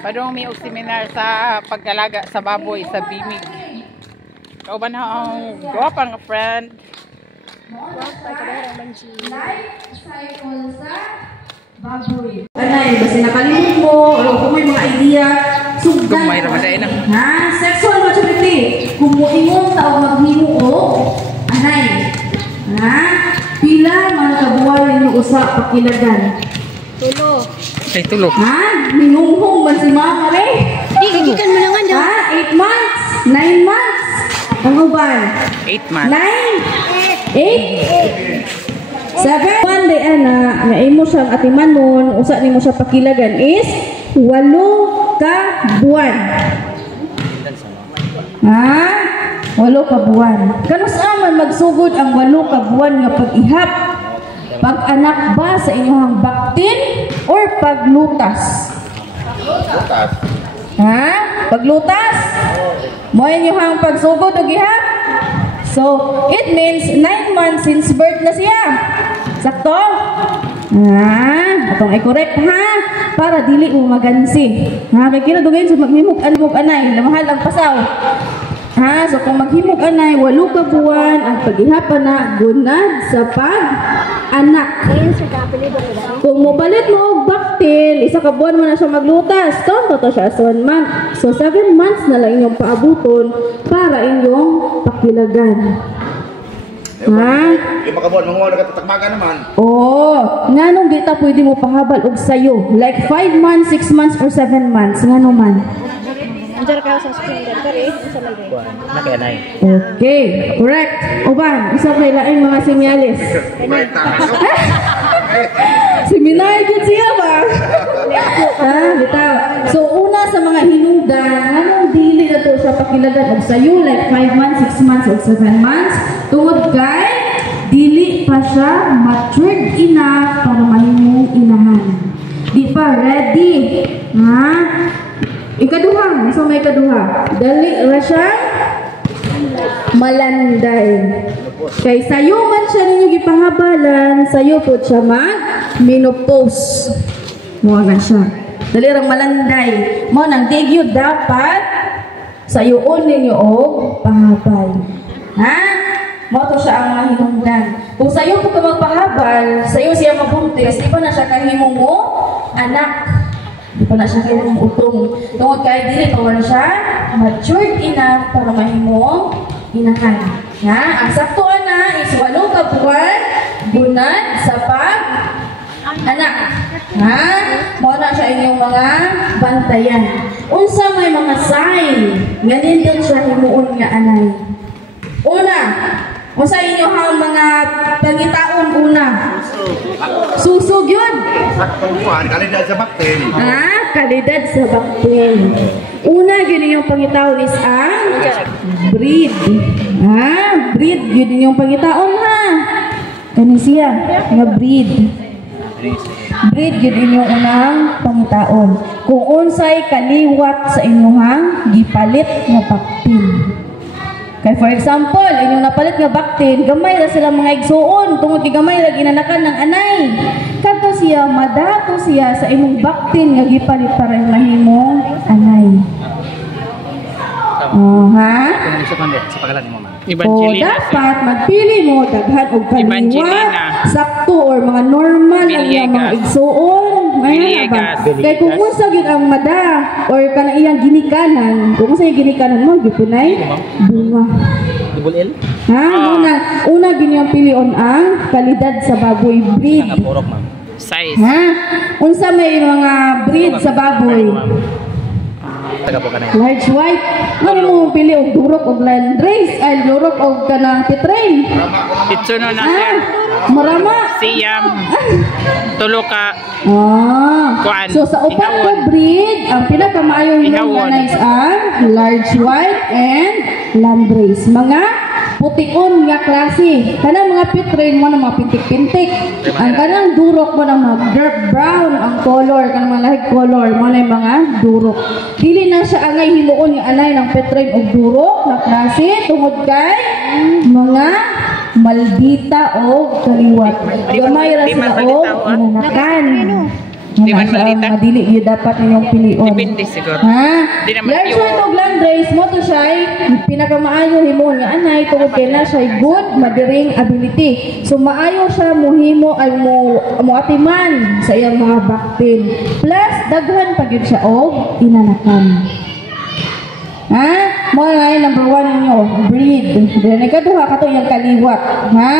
Padong may seminar sa pagkalaga sa baboy sa Bimig. Kauban ang gwapang friend. Anay, basta nakalimut mo, o kung may mga idea, sugdan. Kung may ramaday na. Ha? Sexual maturity. Kung muingon tao maghimo o, anay. Ha? Pila man kabuhay ninyo usa pakilagan. Tulo. Ay, tulo. Ha? Minunghong man si mama rin. Di, kagikan mo lang daw. Ha? 8 months? 9 months? Ang uban? 8 months. 9? 8? 7? One day ana, nga imo siyang atimanon, usa nimo siya pakilagan is 8 ka buwan. Ha? 8 ka buwan. Kanus man magsugod ang 8 ka buwan nga pag-ihap? Pag-anak ba sa inyong baktin or paglutas? Lutas. Ha? Paglutas? Mo inyong pagsugod o gihap? So, it means 9 months since birth na siya. Sakto? Atong i-correct ha? Para dili mo magansi. Ha? Kaya kinadugayin sa maghimog anay. Lamahal ang pasaw. Ha? So, kung maghimog anay, 8 ka buwan, ang paghihapan na gunad sa pag-anak. Kung mupalit mo og baktil, 1 ka buwan mo na siya maglutas. Tonto siya sa 1 month. So, 7 months na lang inyong paabuton para inyong pakilagan. Ha? Yung makabuan, mga wala katatakmagan naman. Oo. Nga nung di ta pwede mo pahabal og sayo. Like 5 months, 6 months, or 7 months. Nga nung man. Anjar ka sa school kare, sa lagay. Nakayanay. Okay. Correct. Uban, isa kay laing mga sinyalis. Wait na. Seminar dyan siya ba? Ha? Bitaw. So, una sa mga hinungdan, anong dili na to siya pakilagan og sayo? Like 5 months, 6 months, or 7 months. Tungod kay, dili pa siya matured enough para mahimong inahan. Di pa ready. Ha? Ikaduha. So, may ikaduha. Dali ra siya malanday. Kay sayo man siya ninyo gipahabalan, sayo po siya mag-menopause. Mo na siya. Dali rang malanday. Mo nang digyo dapat sayoon ninyo og pahabal. Ha? Mo to siya ang mahinungdan. Kung sayo po ka magpahabal, sayo siya mabuntis, di pa na siya kahimong mo anak. Di pa na siya kahimong utong. Tungod kay dili pa siya matured enough para mahimong inahan. Ha? Ang saktuan na is 8 ka buwan, bunad sa pag-anak. Ha? Mo na siya inyong mga bantayan. Unsa may mga sign, ganin din siya himuon nga anay. Una, unsa inyong mga pangitaon una? Susug yun. Saktong kuhan, kalidad sa baktin. Ha? Kalidad sa baktin. Una, yun yung pangitaon is ang breed. Ha? Breed, yun yung pangitaon ha. Kani siya, nga breed. Breed, yun yung unang pangitaon. Kung unsay kaliwat sa inyong gipalit nga baktin. Kaya for example, inyong napalit nga baktin, gamay na sila mga igsuon, tungod gamay na ginanakan ng anay. Kanto siya, madato siya sa imong baktin nga gipalit para mahimong anay. Oh, ha? Sa pagalan mo man. O dapat magpili mo daghan og kaliwat, sakto or mga normal lang yung mga igsuon. Mayroon ba? Kaya kung unsa gyud ang mada or kana iyang ginikanan, kung unsa yung ginikanan mo gipunay bunga. Double L? Ha? Una gini ang pilion ang kalidad sa baboy breed. Size. Ha? Unsa may mga breed sa baboy? Large white. Ano mo pili og durok og landrace, ay durok og kanang titrain. Itsuno na Ha? siya. Marama. Siyam. Tulo ka. Ah. So sa upat ka breed, ang pinakamaayong organize ang large white and landrace. Mga putikon nga klase. Kanang mga pitrain mo na mga pintik-pintik. Ang kanang durok mo na mga dark brown ang color, kanang mga lahig color mo na yung mga durok. Dili na siya angay himuon nga anay ng pitrain o durok na klase tungod kay mga maldita o kaliwat. Gamay ra sila o inanakan. Di man malita? Madili yun dapat ninyong pilion. Depende siguro. Ha? Di naman Large yung- one og land race mo to siya pinakamaayo himo nga anay tungod kay na siya good madiring ability. So maayo siya mohimo ay mo atiman sa iyang mga baktin. Plus daghan pa gyud siya og inanakan. Ha? Mo na number 1 ninyo, breed. Then ikaduha kato yung kaliwat. Ha?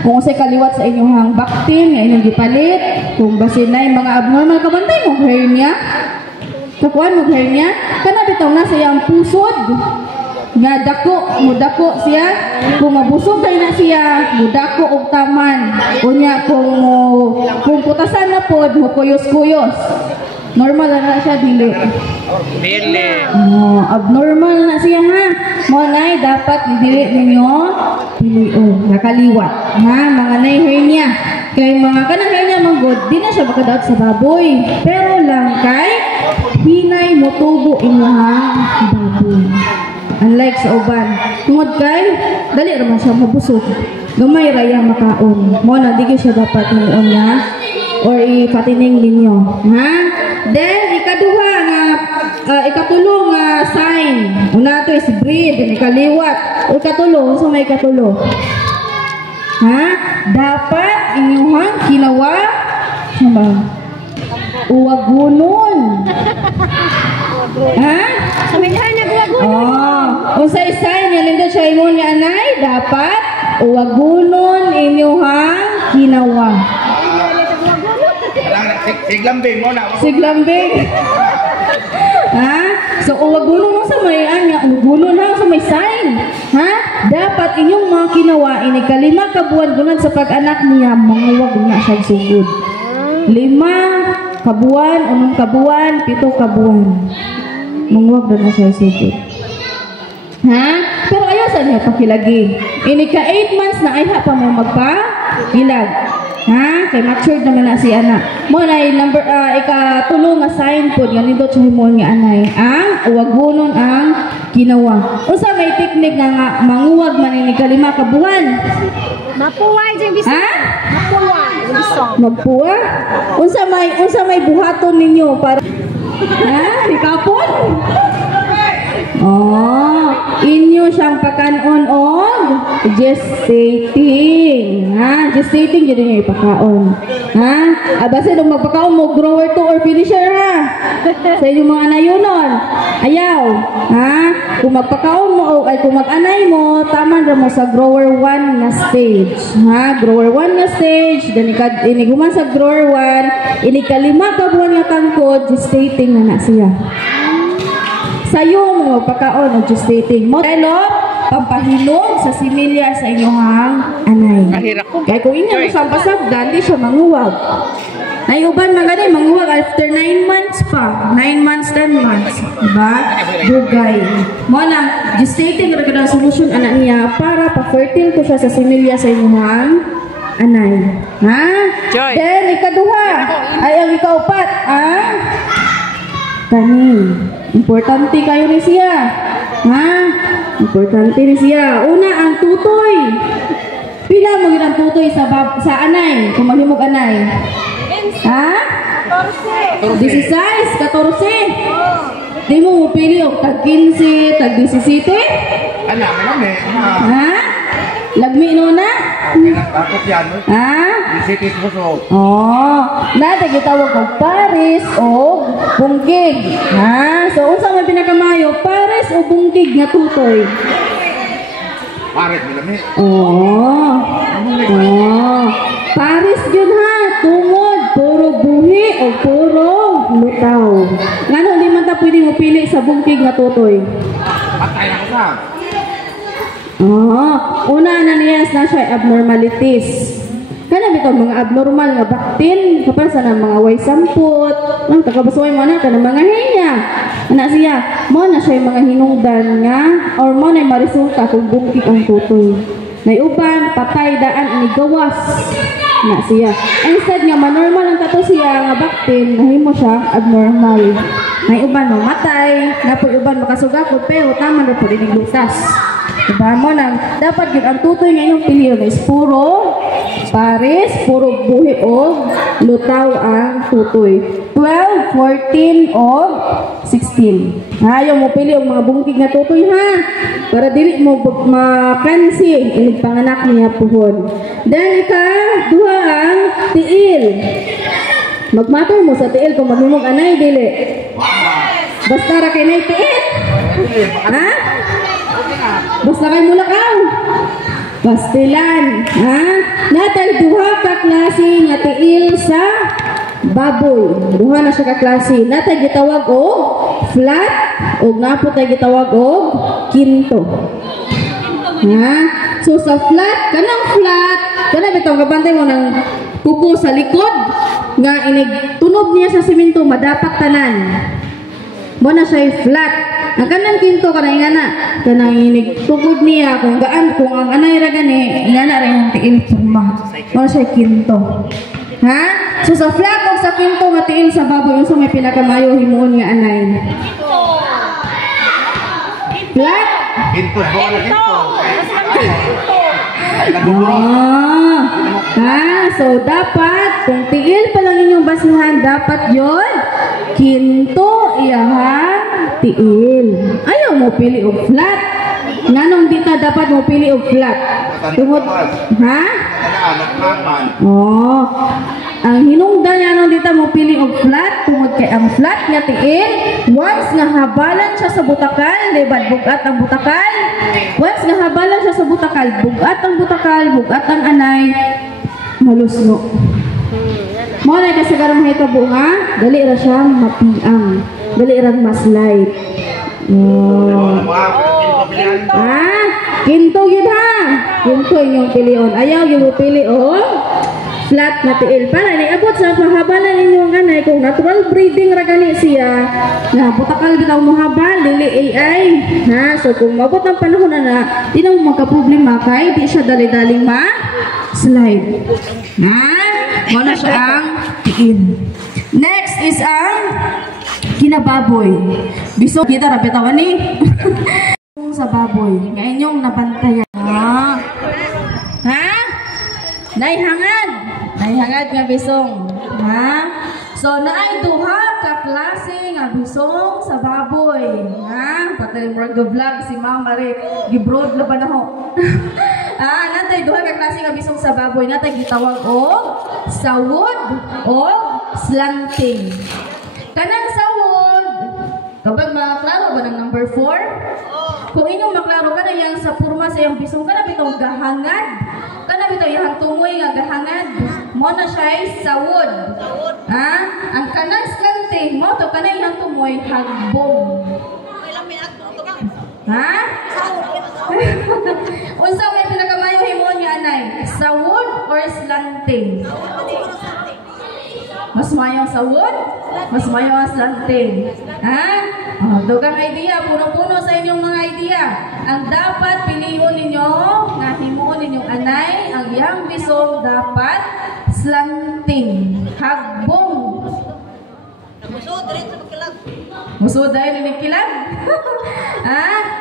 Kung usay kaliwat sa inyong baktin nga inyong gipalit, kung basin na yung mga abnormal kabantay mo hernia. Kakuan mo hernia, kana bitaw na sa iyang pusod. Nga dako, mudako siya. Kung mabusog kay na siya, mudako og taman. Unya kung putasan na pod, mo kuyos-kuyos. Normal na siya dili. Dili. Oh, abnormal na siya ha. Mo nay dapat dili ninyo pilion nakaliwat. Ha, mga nay hernia. Kay mga kanang hernia manggod, di na siya makadaot sa baboy. Pero lang kay hinay motubo inyong baboy. Unlike sa uban. Tungod kay dali ra man siya mabusog. Gamay ra yang makaon. Mo na di siya dapat niyon na or ipatining ninyo. Ha? Then, ikaduha nga, ikatulo nga sign. Una ito is breed, ikaliwat. Ikatulo, so may ikatulo. Ha? Dapat inyuhang kinawa, ba? Uwagunon. Ha? Sabihan na gulagulo. Oh, usay sign, yan lindo siya imon nga anay, dapat uwagunon inyuhang kinawa. Siglambing mo na. Siglambing. Ha? So, uwagunon mo sa may anya, uwagunon ha sa may sign. Ha? Dapat inyong mga kinawa, kalima ka buwan gunan sa pag-anak niya, manguwag na siya sugod. 5 kabuwan, 6 kabuwan, 7 kabuwan. Manguwag na siya sugod. Ha? Pero ayaw sa niya pakilagi. Ka 8 months na ay pa mo magpa-ilag. Ha? Kay matured naman na si anak. Mo na number ikatulo nga sign po nga nindot sa himon nga anay. Ang uwagunon ang kinawa. Unsa may teknik nga manguwag man ni kalima ka buwan? Mapuway dyan bisa. Ha? Mapuway. Bisa. Magpuwa? Unsa may buhaton ninyo para ha? Ikapon? Oh, inyo siyang pakanon og gestating. Ha? Gestating yun yung ipakaon. Ha? Abasa nung magpakaon mo, grower to or finisher ha? Sa inyong mga anayunon. Ayaw. Ha? Kung magpakaon mo o ay kung mag-anay mo, taman ra mo sa grower 1 na stage. Ha? Grower 1 na stage. Then iniguman sa grower 1, inikalima ka buwan nga tangkod, gestating na na siya. Sayo mo pagkaon o gestating mo. Hello, pampahinog sa similya sa inyong anay. Mahirap ko. Kaya kung inyo sa pasagdan, di siya manguwag. Nayuban man gani manguwag after 9 months pa. 9 months, 10 months. Diba? Dugay. Mo na, gestating ra gud ang solusyon anak niya para pa-fertile ko siya sa similya sa inyong anay. Ha? Joy. Then, ikaduha. Ay, ang ikaupat. Kani. Importante kayo ni siya. Ha? Importante ni siya. Una, ang tutoy. Pila mo yun ang tutoy sa anay, kung maghimog anay? Ha? 16, 14. Di mo mupili o tag 15, tag 17? Anak, malami. Ha? Lagmi no na? Bakit yan? Ha? Isitis mo so. Oh, nata gitawag og pares o bunggig. Ha? So unsa man pinakamayo, pares o bunggig nga tutoy? Pares, malami. Oh. Oh. Pares yun ha, tungod, puro buhi o puro lutaw. Ngano di man ta pwede mo pili sa bunggig nga tutoy? Patay ako sa. Oh, una na niya na siya abnormalities. Kana bitaw mga abnormal nga baktin, kapag sa mga way samput, ang takabasuay mo na kanang mga hernia. Ana siya, mo na siya mga hinungdan nga or mo na maresulta kung bungkik ang tutoy. Nayuban patay daan ini gawas. Na siya. Instead nga manormal ang tato siya nga baktin, nahimo siya abnormal. Nayuban mamatay, napoy uban makasugakod pero tama ra pud ini lutas. Diba mo nang dapat yun ang tutoy nga inyong piliyon is puro pares, puro buhi o lutaw ang tutoy. 12, 14 o 16. Ayaw mo pili ang mga bungkig na tutoy ha. Para dili mo makansi inig panganak niya puhon. Then ika-duha ang tiil. Magmato mo sa tiil kung maghimog anay dili. Basta ra kay nay tiil. Ha? Basta kay mulakaw. Pastilan. Ha? Natay duha ka klase nga tiil sa baboy. Duha na siya ka klase. Natay gitawag o flat o napo tay gitawag o kinto. Ha? So sa flat, kanang bitong kabantay mo ng kuko sa likod nga inig tunog niya sa simento madapat tanan. Mo na siya flat. Ang kanang kinto kanang ingana, kanang inig tugod niya kung gaan kung ang anay ra gani, ingana ra yung tiil summa. Mo na siya kinto. Ha? So sa flat o sa kinto nga tiil sa baboy yung sa may pinakamayo himuon nga anay. Flat? Ginto, bawa na ginto. So dapat kung tiil pa lang inyong basihan, dapat yon kinto iyahang tiil. Ayaw mo pili og flat. Nganong di ta dapat mo pili og flat? Tungod ha? Oh. Ang hinungdan niya nung dito mo pili og flat tungod kay ang flat nga tiil once nga habalan siya sa butakal, libad bugat ang butakal. Once nga habalan siya sa butakal, bugat ang butakal, bugat ang anay, malusno. Mo na kasi karong mahitabo nga, dali ra siya mapiang, dali ra maslide. Kinto yun ha. Kinto inyong pilion. Ayaw yung pili o flat na tiil. Para niabot sa pahabalan inyong anay kung natural breeding ra gani siya. Na butakal bitaw mo habal, dili AI. Ha? So kung mabot ang panahon na, di na mo magka-problema kay di siya dali-daling ma-slide. Ha? Muna siya ang tiil. Next is ang kinababoy. Biso kita ra bitawan ni. Sa baboy nga inyong nabantayan. Ha? Naihangad nga bisong. Ha? So naay duha ka klase nga bisong sa baboy. Ha? Patay mo vlog si Mama Rick. Gibrod la pa na ho. Natay duha ka klase nga bisong sa baboy. Natay gitawag og sawod o slanting. Kanang sawod, kapag maklaro ba ng number 4? Kung inyong maklaro ka na yang sa purma sa iyong bisong, ka na bitong gahangad. Ka na bitong yung tungoy nga gahangad. Mo na siya sawod. Ha? Ang kanang slanting, mo to ka na yung tungoy hagbong. Ha? Unsa may pinakamayo himon nga anay? Sawod or slanting? Mas mayo sawod, mas mayo ang slanting. Ha? Dugang idea, puno-puno sa inyong mga idea. Ang dapat piliin ninyo, nga himuon ninyong anay, ang iyang bisong dapat slanting. Hagbong. Musod dahil nikilag.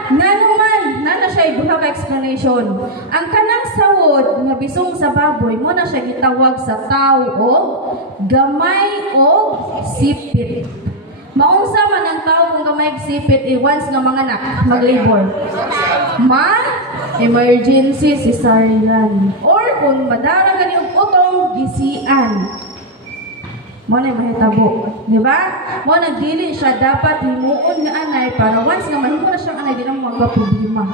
Nanuman, nana siya duha ka explanation. Ang kanang sawod nga bisong sa baboy mo na siya gitawag sa tao o gamay o sipit. Maunsa man ang tao kung gamay og sipit once nga manganak mag-labor. Emergency cesarean or kung madara gani og utong gisian. Mo na mahitabo, di ba? Mo nagdili siya dapat himuon nga anay para once nga mahimo na siyang anay di na magpa-problema.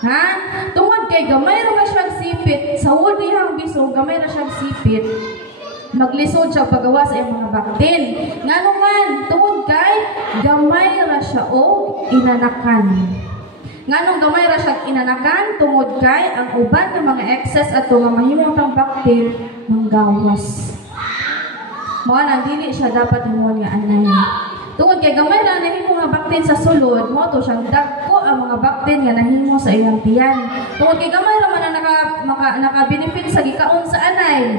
Ha? Tungod kay gamay ra man siyang sipit, sawod dihang bisog gamay ra siyang sipit. Maglisod siya pagawa sa iyang mga baktin. Nganuman, tungod kay gamay ra siya o inanakan. Nganong gamay ra siya inanakan tungod kay ang uban ng mga excess at nga mahimong tang baktin manggawas. Mga nang dili siya dapat himuon nga anay. Tungod kay gamay ra nahimo nga baktin sa sulod, mo to siyang dagko ang mga baktin nga nahimo sa iyang tiyan. Tungod kay gamay ra man naka-benefit sa gikaon sa anay.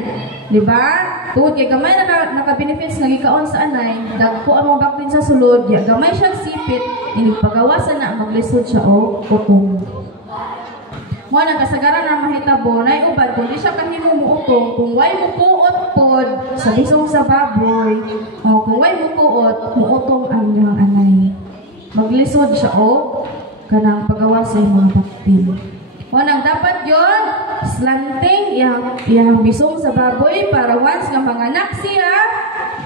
Di ba? Tungod kay gamay naka-benefit sa gikaon sa anay, dagko ang mga baktin sa sulod, gamay siyang sipit, inigpagawasan na maglisod siya o utong. Mo na kasagaran na mahitabo nay uban kung di siya kahimo muutong kung way mo kuot pod sa bisong sa baboy o kung way mo kuot muutong ang iyang anay. Maglisod siya o kanang pagawa sa mga baktin. Mo nang dapat yon slanting iyang bisong sa baboy para once nga manganak siya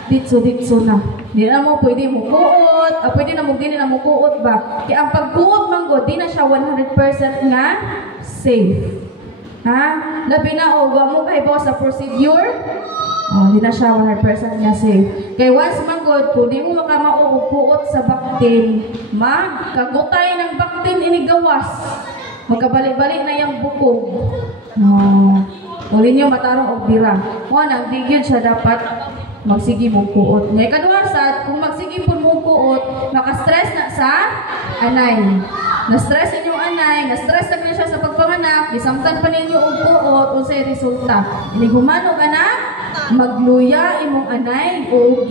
ditso na. Di na mo pwede mo kuot, pwede na mo din na mo kuot ba? Kaya ang pagkuot manggo di na siya 100% nga safe. Ha? Labi na o mo kay boss sa procedure. Di na siya 100% nga safe. Kaya once manggo kung di mo makamauupuot sa baktin, magkagutay ng baktin inigawas. Magkabalik-balik na yung bukog. Uli niyo matarong og bira. Mo nang digid siya dapat magsigi mong kuot. Ngay kaduwasad, kung magsigi po mong kuot, maka-stress na sa anay. Na-stress inyong anay, na-stress na siya sa pagpanganak, isamtan pa ninyo og kuot, unsay resulta. Inigumano ka na, magluya imong anay, o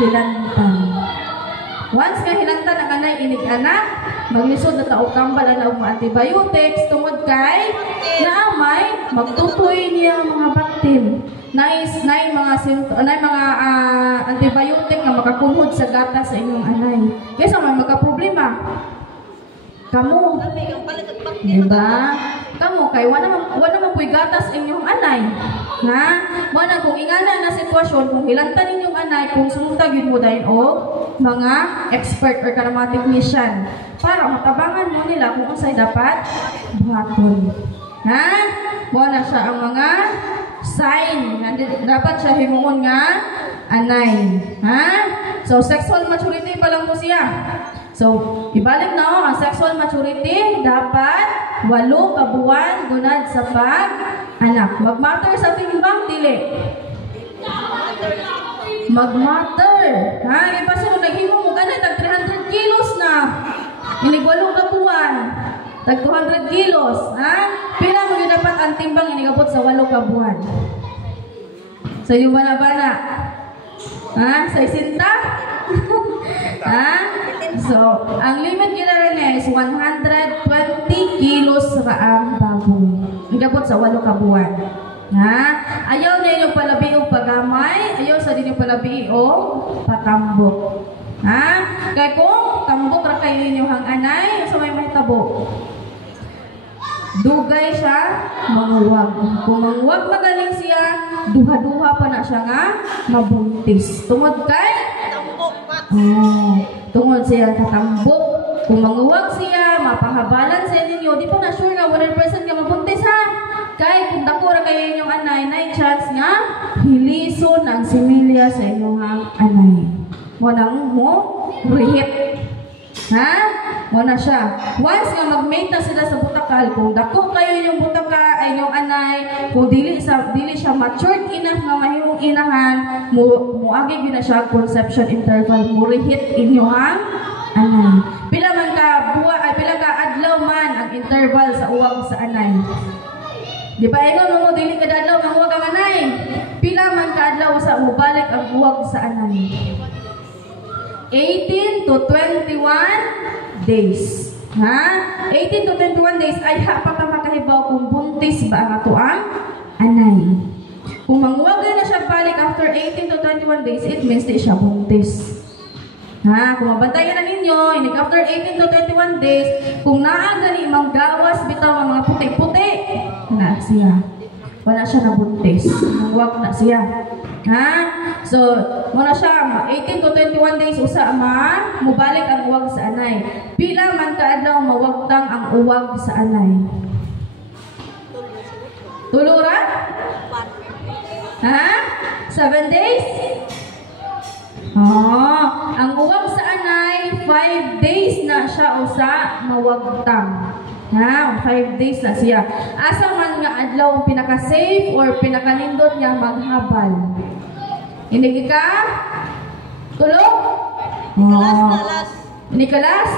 hilantan. Once nga hilantan ang anay inig-anak, maglisod na taog kambal na og antibiotics tungod kay naamay magtutoy niya mga baktin. Nice mga antibiotic na makakunhod sa gata sa inyong anay. Kaysa may magka-problema. Kamu, diba? Kamu, kay wala man po'y gatas inyong anay. Ha? Wala, kung ingana na sitwasyon, kung hilantan inyong anay, kung sumuntag yun mo dahil o mga expert or karama technician para matabangan mo nila kung unsay dapat buhaton. Ha? Wala siya ang mga sign na dapat siya himuon nga anay. Ha? So, sexual maturity pa lang po siya. So, ibalik na ang sexual maturity dapat 8 ka buwan gunad sa pag-anak. Mag-matter sa timbang, dili. Mag-matter. Ha? Iba siya nung naghimo mo ganit, tag 300 kilos na. Inig 8 ka buwan. Tag 200 kilos. Ha? Pila mo yun dapat ang timbang inigabot sa 8 ka buwan. Sa iyo bana-bana. Ha? Sa isinta? Ha? So, ang limit nila rin is 120 kilos ra ang baboy. Inigabot sa 8 ka buwan. Ha? Ayaw na yung palabi o pagamay. Ayaw sa din yung palabi o patambok. Ha? Kaya kung tambok ra kayo ninyo hang anay, so may mahitabo. Dugay siya, manguwag. Kung manguwag magaling siya, duha-duha pa na siya nga mabuntis. Tungod kay? Tungod siya katambok. Kung manguwag siya, mapahabalan siya ninyo, di pa na sure nga 100% nga mabuntis ha. Kay kung dakura kayo inyong anay, na chance nga hilison ang similya sa inyong anay. Wanang mo rehit. Ha? Wala siya. Once nga mag-mate na sila sa butakal, kung dako kayo yung butaka ay yung anay, kung dili siya matured enough nga mahimong inahan, muagi na siya conception interval, murihit inyong anay. Pila man ka pila ka adlaw man ang interval sa uwag sa anay. Di ba ingon mo dili ka adlaw ang uwag ang anay? Pila man ka adlaw sa mubalik ang uwag sa anay? 18 to 21 days. Ha? 18 to 21 days ay hapat na makahibaw kung buntis ba ang ato ang anay. Kung manguwagay na siya balik after 18 to 21 days, it means di siya buntis. Ha? Kung mabantayan na ninyo, after 18 to 21 days, kung naaga ni manggawas bitaw ang mga puti-puti, na siya. Wala siya nabuntis. Manguwag na siya. Ha? So, muna siya, 18 to 21 days usa mubalik ang uwag sa anay. Pila man kaadlaw mawagtang ang uwag sa anay? Tulura? Ha? 7 days? Ang uwag sa anay, 5 days na siya usa mawagtang. Ha? 5 days na siya. Asa man nga adlaw ang pinaka-safe or pinaka-nindot niya maghabal? Hindi ka? Tulog? Hindi ka last?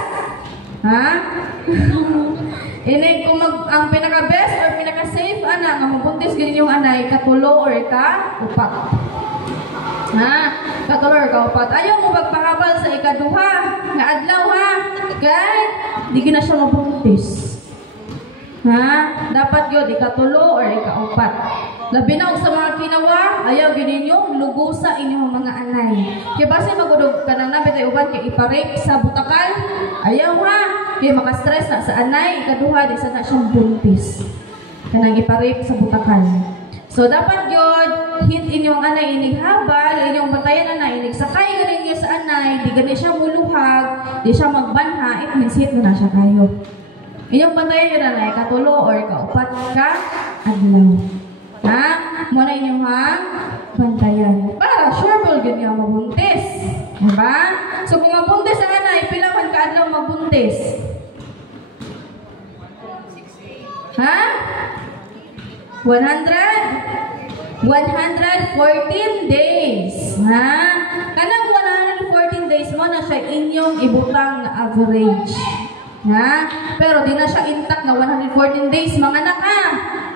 Ha? Hindi kung ang pinaka-best or pinaka-safe ana nga mabuntis ganyan yung anay, katulo or ka-upat. Ha? Katulo or ka-upat. Ayaw mo magpahabal sa ikaduha nga adlaw ha? Kaya, hindi ka na siya mabuntis. Ha? Dapat yun, ikatulo or ikaupat. Labi na og sa mga kinawa, ayaw yun ninyo, lugusa inyong mga anay. Kaya base magudog ka ng nabit ay uban, kaya iparip sa butakal, ayaw ha. Kaya makastress na sa anay, ikaduha, di sana siyang buntis. Kanang iparip sa butakal. So dapat yun, hit inyong anay, inig habal, inyong batayan anay, inig sakay galing nyo sa anay, di gani siya muluhag, di siya magbanha, it means hit na siya kayo. Inyong bantayan yun anay, katulo or kaupat ka, adlaw. Ha? Muna inyong bantayan. Para sure ball yun nga mabuntis. Diba? So kung mabuntis ang anay, pilaman ka adlaw mabuntis. Ha? 114 days. Ha? Kanang 114 days mo na siya inyong ibutang na average. Ha? Pero di na siya intact na 114 days. Mga anak ha?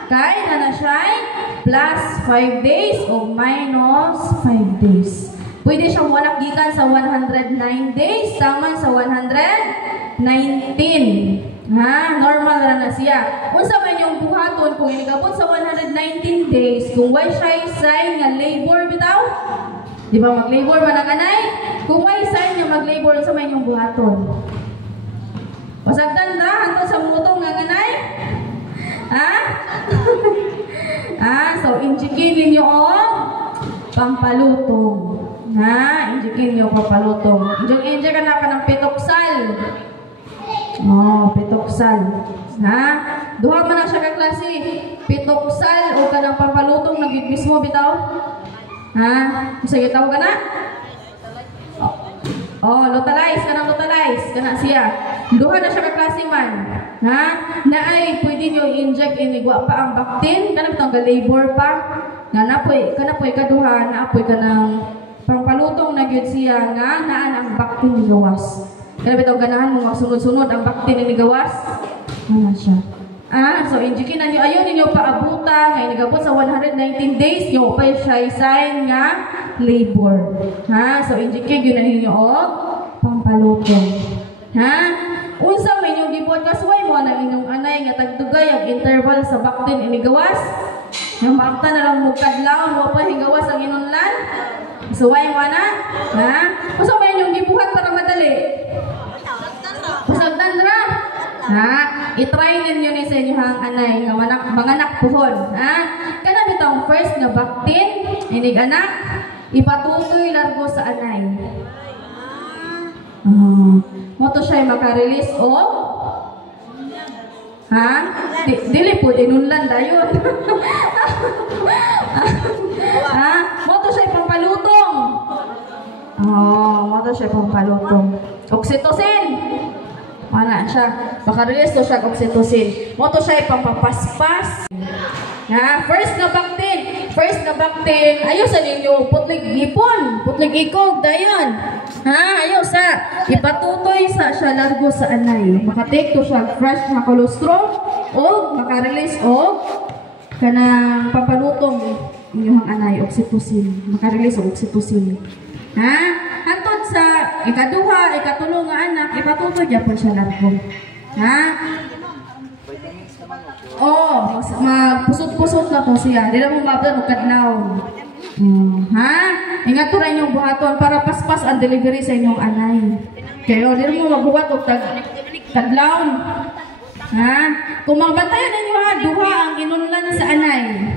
Kaya na siya plus 5 days o minus 5 days. Pwede siyang wanak gikan sa 109 days, tama sa 119. Ha? Normal na siya. Unsa man yung buhaton kung inigabot sa 119 days, kung why siya sign nga labor bitaw? Di ba mag-labor ba ng anay? Kung why sign nga mag-labor, unsa man yung buhaton? Pasagdan ra hangtod sa mutong nga anay? Ha? So injikin ninyo pampalutong. Ha? Injikin niyo pampalutong. Injik ka na ng pitoksal. Pitoksal. Ha? Duha man na siya ka klase. Pitoksal o ka ng pampalutong nagibis mo bitaw? Ha? Sige tawag ka na? Lutalize ka ng lutalize. Kana siya. Duha na siya ka klase man. Ha? Na ay pwede nyo i-inject inigwa pa ang baktin. Kanang itong labor pa. Nga napoy kaduha. Naapoy ka ng pampalutong na gyud siya nga naan ang baktin ni gawas. Kanang itong ganahan mo magsunod-sunod ang baktin ni gawas. Ano siya? So injekin na nyo. Ayaw ninyo paabuta. Ngayon nagabot sa 119 days. Yung pa siya sign nga labor. Ha? So injekin yun na ninyo pampalutong. Ha? Unsa may inyong gibot kasway mo na inyong anay nga tagdugay ang interval sa baktin inigawas. Nga maakta na lang mugkadlaw wa pa higawas ang inunlan. Suway mo na. Ha? Unsa may inyong gibuhat para madali? Pasagdan ra. Ha? I-try ninyo ni sa inyong anay nga manganak puhon. Ha? Kana bitong first nga baktin inig anak ipatutoy largo sa anay. Moto siya makarelease o? Ha? Dili po, inunlan dayon. Ha? Moto siya pampalutong. Moto siya pampalutong. Oxytocin. Mana siya. Makarelease to siya oxytocin. Moto siya pampapaspas. Ha? First na baktin. Ayaw sa ninyo, putlig ipon. Putlig ikog, dayon. Ha? Ayaw sa ipatutoy sa siya largo sa anay. Makatake to siya fresh na colostrum o makarelease o kanang papalutong inyong anay, oxytocin. Makarelease o oxytocin. Ha? Hantod sa ikaduha, ikatulo nga anak, ipatutoy niya po siya largo. Ha? Magpusot-pusot na po siya. Di na mo mabdan o kadlaw. Ha? Ingat to na inyong buhaton para paspas ang delivery sa inyong anay. Kaya di mo magbuhat o kadlaw. Ha? Kung magbantayan ninyo ha, duha ang inunlan sa anay.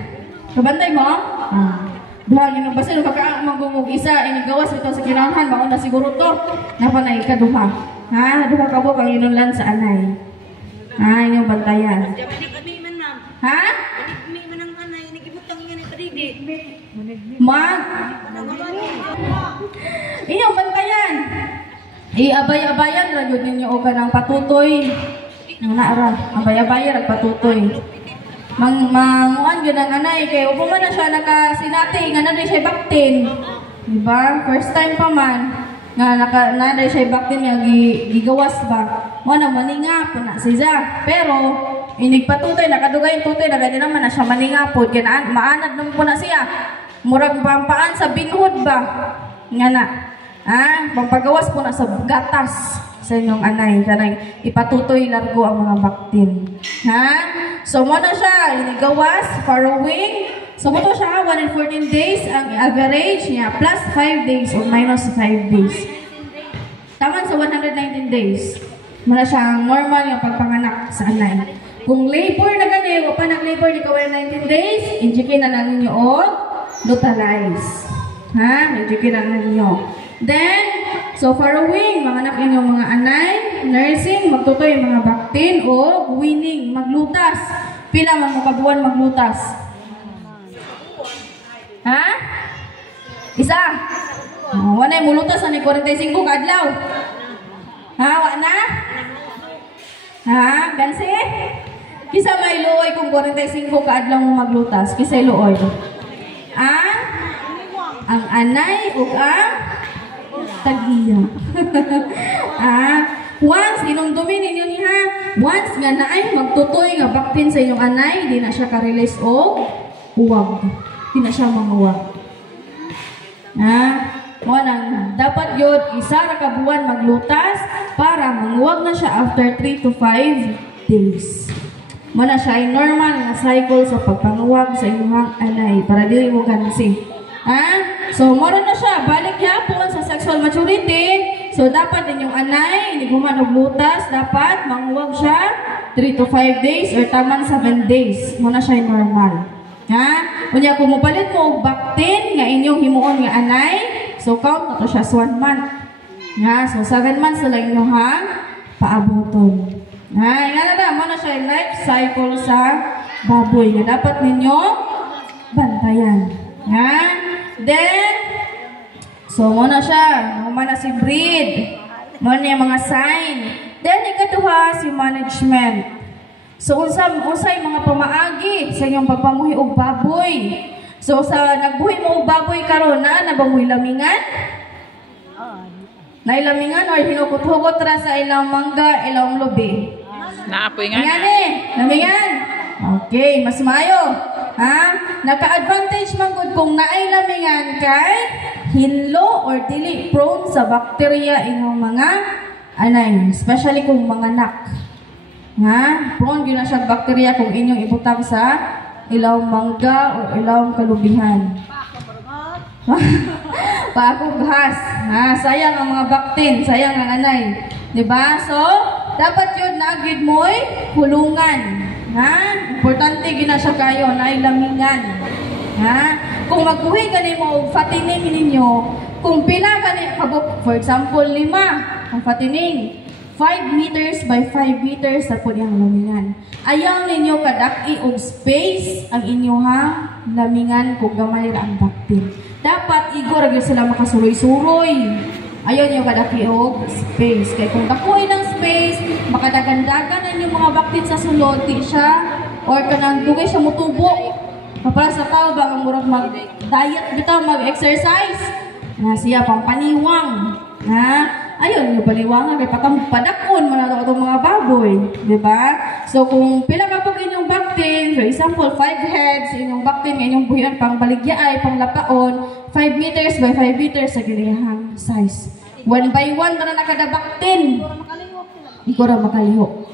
Kabantay mo? Duha ang inunlan. Basta magumug isa, inigawas ito sa kinauhan, mauna siguro to. Napanay kaduha. Ha? Duha ka po ang inunlan sa anay. Ha? Inyong bantayan. Ha? Inyong bantayan. Abay-abayan ragod ninyo o ka ng patutoy. Naara, abay-abayan at patutoy. Manguan yun ang anay. Kaya upo man na siya nakasinati. Nga na rin siya baktin. Diba? First time pa man. Nga na rin siya baktin nga gigawas ba. Mo na maninga po na siya. Pero inigpatutoy, nakadugay yung tutoy, nagani naman na siya maningapod. Kaya maanad naman po na siya. Murag pampaan sa binhod ba? Nga na. Pampagawas po na sa gatas. Sa sa inyong anay. Kanang ipatutoy largo ang mga baktin. Ha? So, mo na siya, inigawas, farrowing. So, mo to siya, 114 days ang average niya, plus 5 days or minus 5 days. Taman sa 119 days. Muna siya normal yung pagpanganak sa anay. Kung labor na gani, o pa nag-labor di ka 119 days, injikin na lang ninyo o lutalize. Ha? Injikin na lang ninyo. Then, so farrowing, manganak inyong mga anay, nursing, magtutoy mga baktin, o weaning, maglutas. Pila man mo kabuan maglutas? Ha? Isa? Wanay mulutas na ni 45 kadlaw. Ha? Wana? Ha? Gansi? Kisa may luoy kung 45 kaadlaw mo maglutas. Kisa luoy? Ang anay o ang tag-iya. Once, inumdumin ninyo niya, once nga naay magtutoy nga baktin sa inyong anay, di na siya ka-release o uwag. Di na siya manguwag. Dapat yun, isa ra ka buwan maglutas para manguwag na siya after 3 to 5 days. Muna siya ay normal na cycle sa pagpanguwag sa inyong anay para dili mo gansi. So, mara na siya, balik yapon sa sexual maturity. So, dapat inyong anay, hindi gumanog lutas, dapat manguwag siya 3 to 5 days or taman 7 days. Muna siya ay normal. Kunya, kung mupalit mo og baktin nga inyong himuon nga anay, so count na to siya sa 1 month. So, 7 months na lang inyong paabuton. Nga na mo na siya yung life cycle sa baboy nga dapat ninyo bantayan. Then, so mo na siya, mo na si breed, mo na yung mga sign. Then, ikaduha si management. So, unsay mga pamaagi sa inyong pagpamuhi og baboy. So, sa nagbuhi mo og baboy karon na nabamuhi lamingan? Nailamingan or hinukot-hugot ra sa ilang mangga, ilang lubi? Naapoy nga na. Lamingan? Okay, mas mayo. Naka-advantage man gud kung naay lamingan kay hinlo or dili prone sa bacteria inyong mga anay, especially kung mga anak. Prone yun na siya bacteria kung inyong ibutang sa ilaw mangga o ilaw kalubihan. Pakughas. Sayang ang mga baktin, sayang ang anay. Diba? So, dapat yun nagid mo'y hulungan. Importante gina siya kayo na ilamingan. Kung magbuhi ganin mo fatining ninyo, kung pila ganin, for example, 5 ang fatining, 5 meters by 5 meters sa po niyang lamingan. Ayaw ninyo kadaki og space ang inyong lamingan kung gamay ra ang baktin. Dapat igor gyud sila makasuroy-suroy. Ayaw niyo kadaki og space. Kaya kung dakuin ng space, makadagandagan na inyong mga baktin sa sulod, di siya, or kanang dugay siya mutubo. Kapala sa tao ba ang murag mag-diet bitaw, mag-exercise? Siya pang paniwang. Ayaw niyo paniwangan kay padakon mo na itong mga baboy. Diba? So kung pila ka po inyong baktin, for example, 5 heads, inyong baktin, inyong buhian pang baligyaay, pang lapaon, 5 meters by 5 meters sa ginihang size. 1 by 1 na nakada baktin. Ikaw ra makalihok.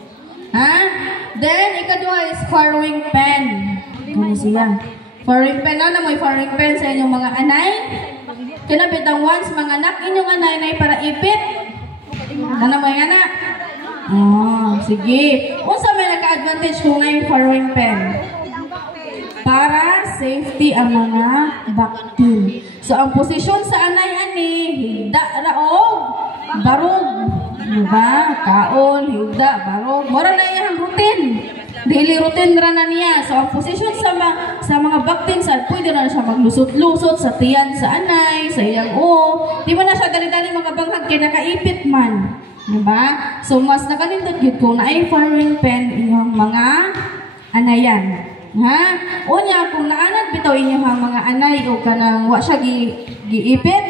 Then, ikaduha is farrowing pen. Ano siya? Farrowing pen. Ano mo yung farrowing pen sa inyong mga anay? Kinabitang once, mga anak, inyong anay para ipit. Ano mo yung anak? Sige. Unsa may naka-advantage kung ngayon farrowing pen? Para safety ang mga baktin. So, ang posisyon sa anay-ani, higda raog, barog. Diba? Kaon, higda, barog. Mora na iyang routine. Daily routine ra na niya. So, ang posisyon sa mga baktin, pwede na siya maglusot-lusot sa tiyan sa anay, sa iyang Di ba na siya dali-dali mga banghag kaya nakaipit man. Diba? So, mas nakalindot yun kung naay farrowing pen inyong mga anayan. Unya, kung naanad bitaw inyong mga anay o kanang wa siya giipit,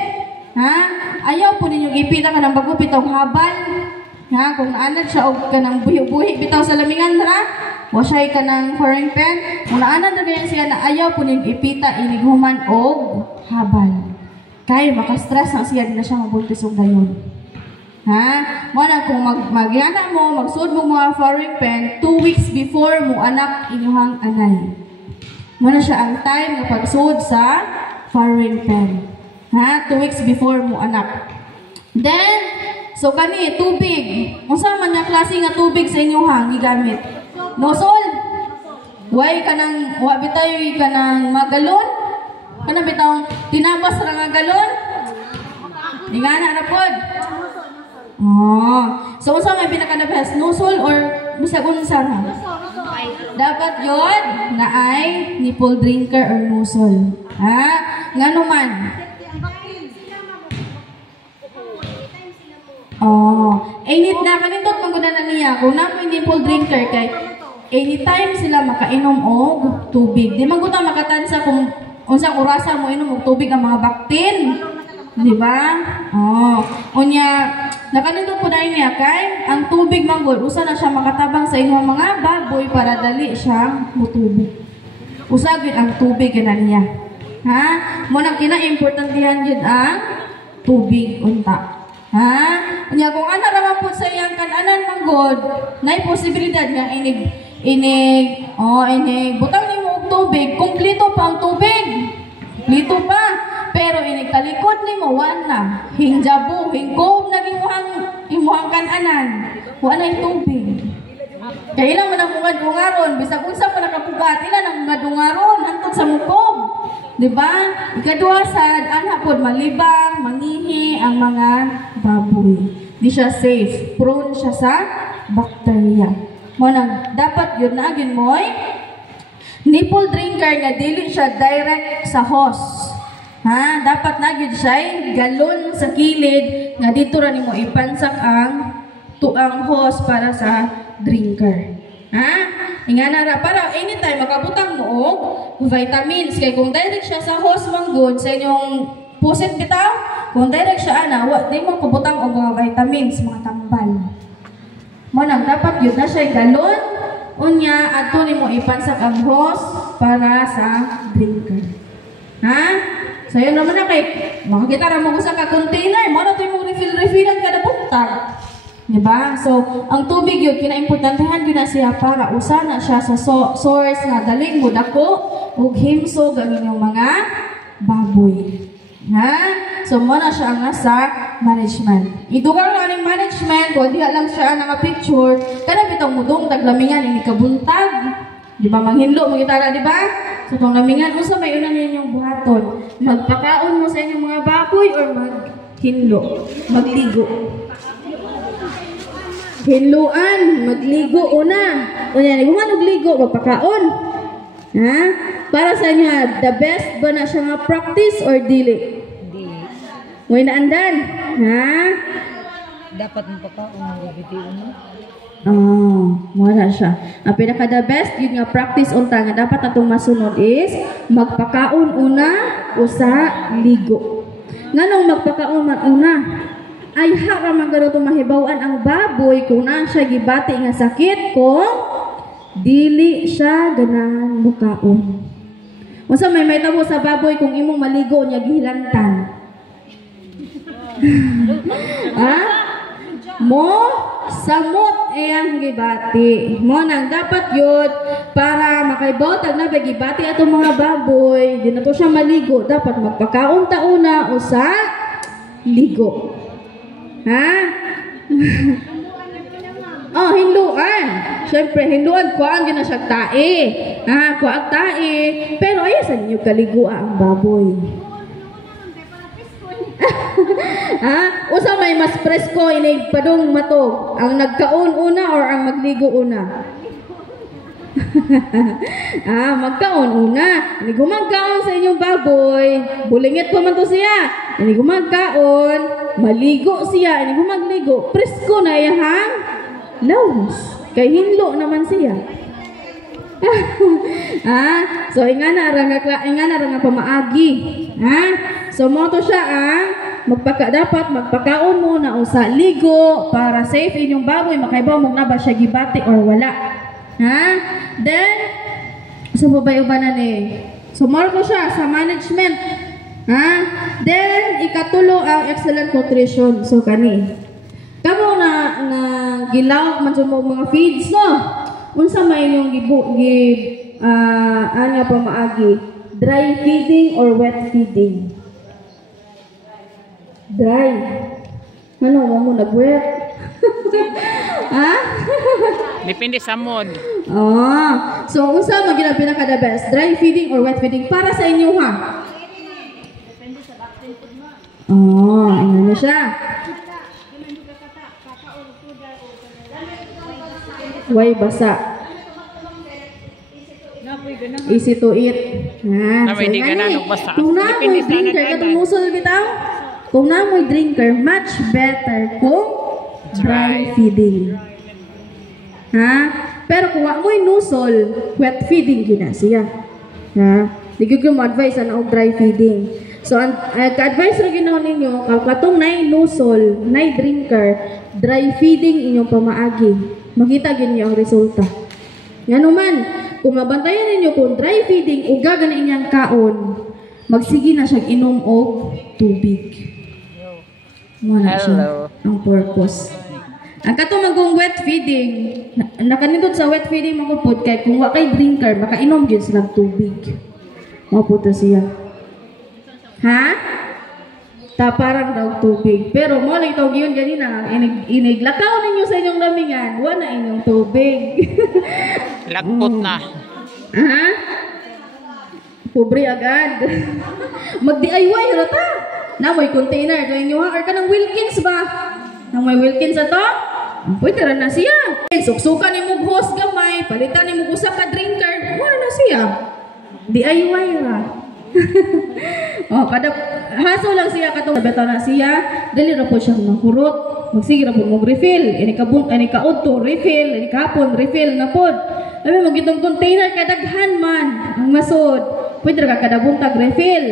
ayaw po ninyong ipita ka ng bago bitaw habal. Kung naanad siya o kanang buhi-buhi bitaw sa lamingan ra, wa siya ka ng farrowing pen, kung naanad na ganyan siya na ayaw po ninyong ipita iniguman o habal. Kaya makastress na siya, di na siya mabuntis o gayon. Ha? Muna kung magyana mo, magsud mo mga foreign pen 2 weeks before mo anak inyong anay. Muna siya ang time na pagsud sa foreign pen. Ha? 2 weeks before mo anak. Then, so kani, tubig. Unsa man nga klase nga tubig sa inyong gigamit? Nosol? Way kanang wa bitay kanang magalon? Kanang bitaw tinabas ra nga galon? Ingana ra pod. Oh. So unsa may pinaka-best? Nosol or bisag unsa ra? Dapat yun na ay nipple drinker or nosol. Ha? Ngano man? Oh, init na kanindot mangguna na niya kung na may nipple drinker kay anytime sila makainom og tubig. Di man guta makatansa kung unsang orasa mo inom og tubig ang mga baktin. Di ba? Oh, unya nakanindot po na niya kay ang tubig manggod usa na siya makatabang sa inyong mga baboy para dali siyang mutubig. Usa gyud ang tubig kana niya. Ha? Mo nang kina-importantihan gyud ang tubig unta. Ha? Unya kung ana ra man pud sa iyang kan-anan manggod, nay posibilidad nga inig butang nimo og tubig, kumpleto pa ang tubig. Lito pa. Pero inig talikod nimo wala. Hingjabu, hingkob na imuhang kan-anan. Wala na tubig. Kaya ilang man ang mga dungaron, bisag unsa pa nakapugat, ilan ang mga dungaron hantod sa mukob. Diba? Ikaduha sad, ana pod malibang, mangihi ang mga baboy. Di siya safe. Prone siya sa bacteria. Mo nang dapat yun na agin moy nipple drinker nga dili siya direct sa hose. Ha? Dapat na gyud siya galon sa kilid nga dito ra nimo ipansak ang tuang hose para sa drinker. Ha? Ingana ra para anytime makabutang mo og vitamins kay kung direct siya sa hose manggod sa inyong pusit bitaw, kung direct siya ana wa di mo kabutang og mga vitamins, mga tambal. Mo nang dapat yun na siya galon unya adto nimo ipansak ang hose para sa drinker. Ha? So yun naman na kay makakita ra mo usa ka container, mo na to imong refillan kada buntag. Diba? So, ang tubig yun, kinaimportantehan yun na siya para usa na siya sa source nga daling mo dako ug himsog ang inyong mga baboy. Ha? So, mo na siya nga sa management. Idugang nga ng management, kung diha lang siya nga picture, kada bitang mudong taglamingan ini kabuntag. Diba? Manghinlo, magitara, diba? So, kung lamingan, usa may unan ninyong buhaton. Magpakaon mo sa inyong mga baboy or maghinlo, magligo. Hinluan, magligo una. Unya, human magligo, magpakaon. Ha? Para sa inyo, the best ba na siya nga practice or dili? Dili. May naandan. Ha? Dapat magpakaon ng gabitiun mo. Wala siya. Ang pinaka the best, yun nga practice unta nga dapat atong masunod is magpakaon una, usa, ligo. Nganong magpakaon man una? Ay hara man garo mahibawan ang baboy kung na siya gibati nga sakit kung dili siya ganahan mukaon. Unsa may tabo sa baboy kung imong maligo niya gihilantan. Ha? Mo samot iyang gibati. Mo nang dapat yun para makaibaw tag na gibati atong mga baboy, di na to siya maligo, dapat magpakaon ta una usa ligo. Ha? Oh, hinduan. Siyempre, hinduan, kuhaan yun na siya tae. Ha, kuhaan tae. Pero ayasan niyo kaligua ang baboy. Ha? Usa may mas presko, inig padong matog. Ang nagkaon una or ang magligo una? Magkaon una. Inig humagkaon sa inyong baboy. Bulingit ko man to siya. Inig humagkaon. Maligo siya. Inig humagligo. Presko na yahang lawas. Kay hinlo naman siya. So ingana nga pamaagi. So mo to siya dapat magpakaon muna usa ligo para safe inyong baboy makaibaw mo na ba siya gibati or wala. Then sa babay-ubanan so more ko siya sa management. Then ikatulo ang excellent nutrition. So kani gilawak man sa mga feeds, no? Unsa may yung ano pa maagi? Dry feeding or wet feeding? Dry. Ano mo nag-wet? Ha? Depende sa mood. Oh, so unsa man gyud ang pinaka the best? Dry feeding or wet feeding para sa inyo ha? Depende sa vaccine pud mo. Oh, ano siya? Way basa. Easy to eat. Ha, Tama, hindi ganun basa. Kung na mo'y drinker, katong musol bitaw. Kung na mo'y drinker, much better kung dry feeding. Ha? Pero kung wa mo'y nusol, wet feeding yun na siya. Ha? Di ko mo-advise na og dry feeding. So, ka-advise rin ginawa ninyo, katong na'y nusol, na'y drinker, dry feeding inyong pamaagi. Makita niyo ang resulta. Yan naman, kung mabantayan ninyo kung dry feeding, uga na inyang kaon, magsige na siyang inom og tubig. Wala siya ang purpose. Ang katumagong wet feeding, nakanindot sa wet feeding magupod kay kung wa kay drinker, makainom gyud sila ng tubig. Maputo siya. Ha? Taparang daw tubig. Pero mo lang itaw giyon ganina, iniglakaw ninyo sa inyong lamingan, wala inyong tubig. Lagpot na. Ha? Pobre agad. Mag-DIY rata. Na may container sa inyo ha? Or ka ng Wilkins ba? Nang may Wilkins ato? Pwede rin na siya. Suksukan ni mo hose gamay, palitan ni mo usa ka drinker, wala na siya. DIY ra. Oh, kada haso lang siya katong beta na siya, dali ra po siyang mahurot. Magsige ra po mo refill. Ini kaudto refill, ini kapon refill na pod. Abi magitong container kadaghan man ang masod. Pwede ra kada buntag refill,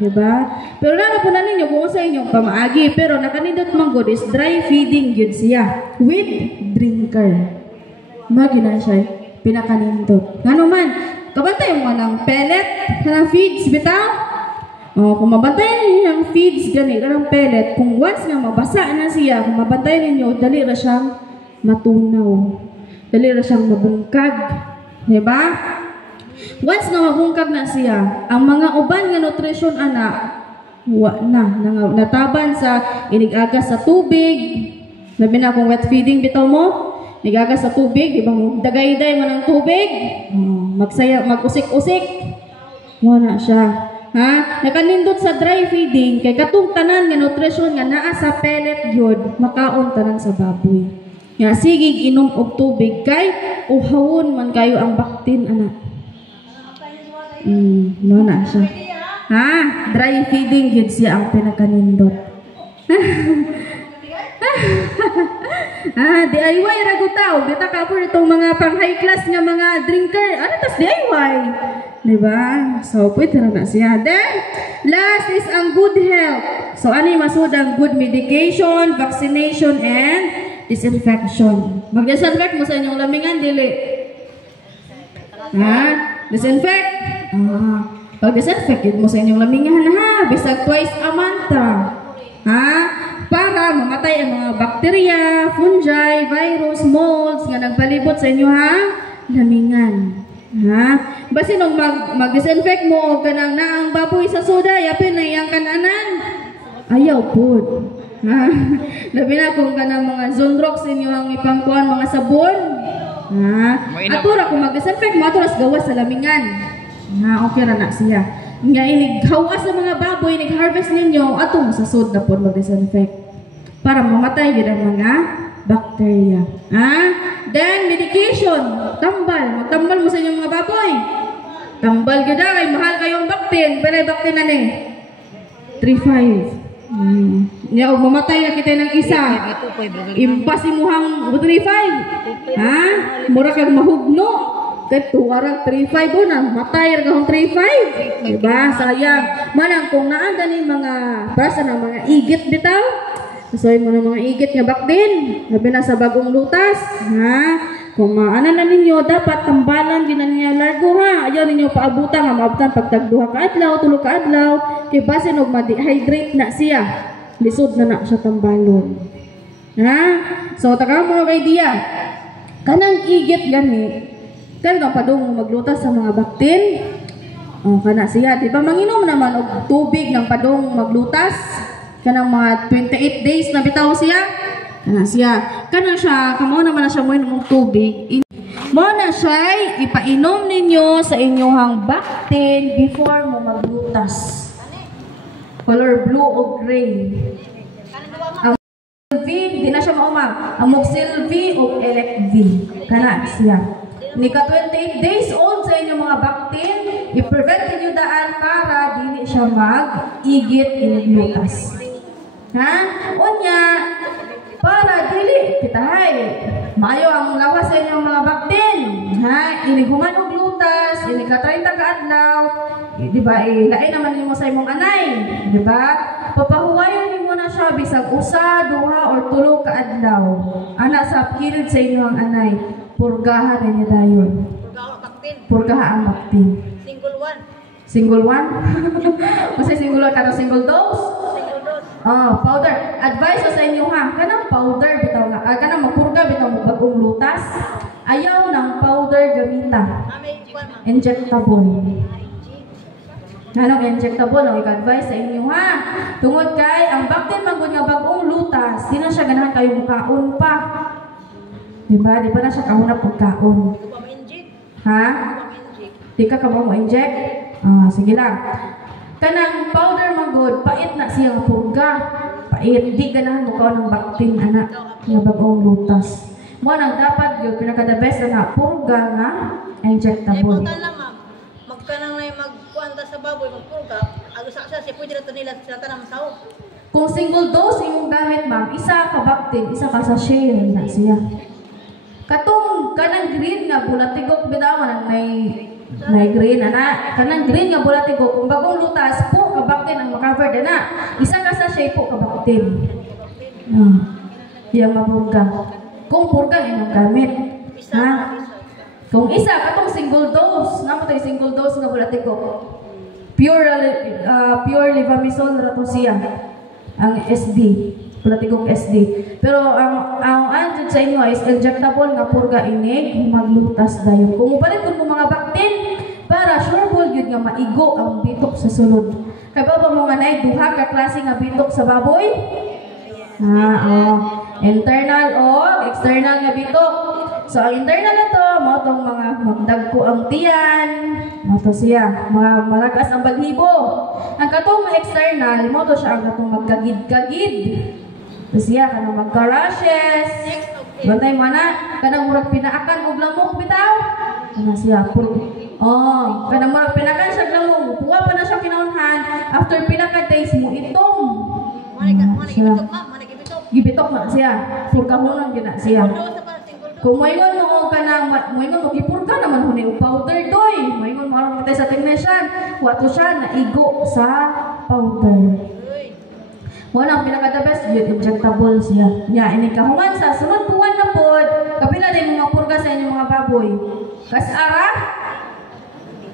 di ba? Pero na po na ninyo kung sa inyong pamaagi, pero nakanindot man gud is dry feeding gyud siya with drinker. Magina siya pinakanindot. Ngano man, kabantay mo ng pellet, kanang feeds bitaw. Oh, kung mabantayan ninyo yung feeds gani, kanang pellet, kung once nga mabasa na siya, kung mabantayan ninyo, dali ra siyang matunaw. Dali ra siyang mabungkag. Di ba? Once na mabungkag na siya, ang mga uban nga nutrition ana, nataban sa inigagas sa tubig. Labi na kung wet feeding bitaw mo, inigagas sa tubig, di ba dagay-day mo ng tubig, mag-usik-usik, wala siya. Ha? Nakanindot sa dry feeding, kay katong tanan nga nutrition nga naa sa pellet yun, makaon tanan sa baboy. Nga sigig inom og tubig, kay uhawon man kayo ang baktin anak. Wala siya. Ha? Dry feeding yun siya ang pinakanindot. DIY ragutaw. Dita ka po itong mga pang high class nga mga drinker. Ano tas DIY? Diba? So, pwede na siya. Then, last is ang good health. So, ano yung masud ang good medication, vaccination, and disinfection. Mag-disinfect mo sa inyong lamingan, dili. Ha? Disinfect. Pag-disinfect mo sa inyong lamingan, ha? Bisag twice a month. Ha? Para mamatay ang mga bakterya, fungi, virus, molds nga nagpalibot sa inyo ha, lamingan. Ha? Basi nung mag-disinfect mo o kanang naang baboy sa soda, yapin na iyang kananan. Ayaw po. Ha? Labi na kung kanang mga Zonrox inyo ang ipangkuhan mga sabon. Ha? Atura kung mag-disinfect mo, aturas gawas sa lamingan. Ha? Okay ra na siya. Nga inighawas sa mga baboy, inig-harvest ninyo, atong sa sod na po mag-disinfect. Para mamatay yun ang mga bacteria. Ha? Then, medication. Tambal. Magtambal mo sa inyong mga baboy. Tambal yun na. Kay mahal kayong baktin. Pero yung baktin na ni? 3-5. Nga, mamatay na kita ng isa. Impasimuhang 3-5. Ha? Mura kang mahugno. Kahit tuwarang 3-5 o na. Matay rin akong 3-5. Diba? Sayang. Manang kung naanda ni mga basa ng mga igit bitaw. Kasoy mo ng mga igit nga baktin. Labi na sa bagong lutas. Ha? Kung maana na ninyo, dapat tambalan din na ninyo largo ha. Ayaw ninyo paabutan nga maabutan pagtagduha ka adlaw, tulog ka adlaw. Kaya base nog ma-dehydrate na siya. Lisod na siya tambalon. Ha? So, taka mo kay Dia. Kanang igit gani. Talagang padung maglutas sa mga baktin. Oh, kana siya. Di ba manginom naman og tubig ng padung maglutas? Kanang mga 28 days na bitaw siya. Kana siya. Kanang siya, kamo naman na siya mo ng tubig. Mo na siya ipainom ninyo sa inyong baktin before mo maglutas. Color blue o gray. Ang V, di na siya maumang. Ang Moxil V o Elect V. Kana siya. Nika 28 days old sa inyong mga baktin, i-prevent ninyo daan para dili siya mag-igit iniglutas. Ha? Unya, para dili kitahay. Maayo ang lawas sa inyong mga baktin. Ha? Iniguman og lutas, inika 30 ka adlaw. Di ba? Lain naman nimo sa imong anay. Di ba? Papahuwayon nimo na siya bisag usa, duha or tulo ka adlaw. Ana sa kilid sa inyong anay. Purgahan na niya dayon. Purgahan ang baktin. Single one. Single one? Kasi single one ka single dose? Single dose. Oh, powder. Advice ko sa inyo ha. Kanang powder bitaw nga. Kanang magpurga bitaw mo bagong lutas. Ayaw ng powder gamita. Injectable. Nanong injectable ang ika-advise sa inyo ha. Tungod kay ang baktin magud nga bagong lutas, di na siya ganahan kayo mukaon pa. Diba? Di ba na siya kahunap pagkaon? Ha? Di ka mo inject? Ah, sige lang. Kanang powder magod, pait na siyang purga. Pait. Di ganahan mo kaon ng baktin, anak. Nga bagong lutas. Mo nang dapat yun, pinaka-the best na purga nga injectable. Magkanang na yung magkuanta sa baboy, magpurga. Agusak siya, siya pwede na nila sila tanang sao. Kung single dose yung gamit, ma'am, isa ka baktin, isa ka sa share na siya. Katong kanang green nga bulatigok bitawan may green ana kanang green nga bulatigok kung bagong lutas po kabaktin ang ma-cover na isa ka sa shape po kabaktin. Yang mapurga. Kung purga imong gamit. Ha? Kung isa katong single dose, namo tay single dose nga bulatigok. Pure levamisole rato siya. Ang SD. Pulatigong SD. Pero ang andyan sa inyo is injectable nga purga inig maglutas dayon. Kung upalit kung mga baktin para sure ball yun nga maigo ang bitok sa sulod. Kaya ba mo nga nay duha ka klase nga bitok sa baboy? Internal o external nga bitok. So ang internal na to, mo tong mga magdagko ang tiyan, mo to siya, mga malakas ang baghibo. Ang katong mga external, mo to siya ang katong magkagid-kagid. Siya kanang magka-rashes. Bantay mo na, kanang murag pinaakan og lamok bitaw. Kana siya kanang murag pinakan siya lamok, puwa pa na siya kinaunhan. After pinaka days mo itong. Gibitok na siya. Purkahunon gina siya. Kung moingon mo kanang moingon mo gipurka naman hunay og powder doy. Moingon mo aron sa technician, kuwato siya na igo sa powder. Wala ang pinaka-the best, injectable siya. Ini kahungan sa sunod buwan na pod, kapila din mga purga sa inyong mga baboy. Kasara?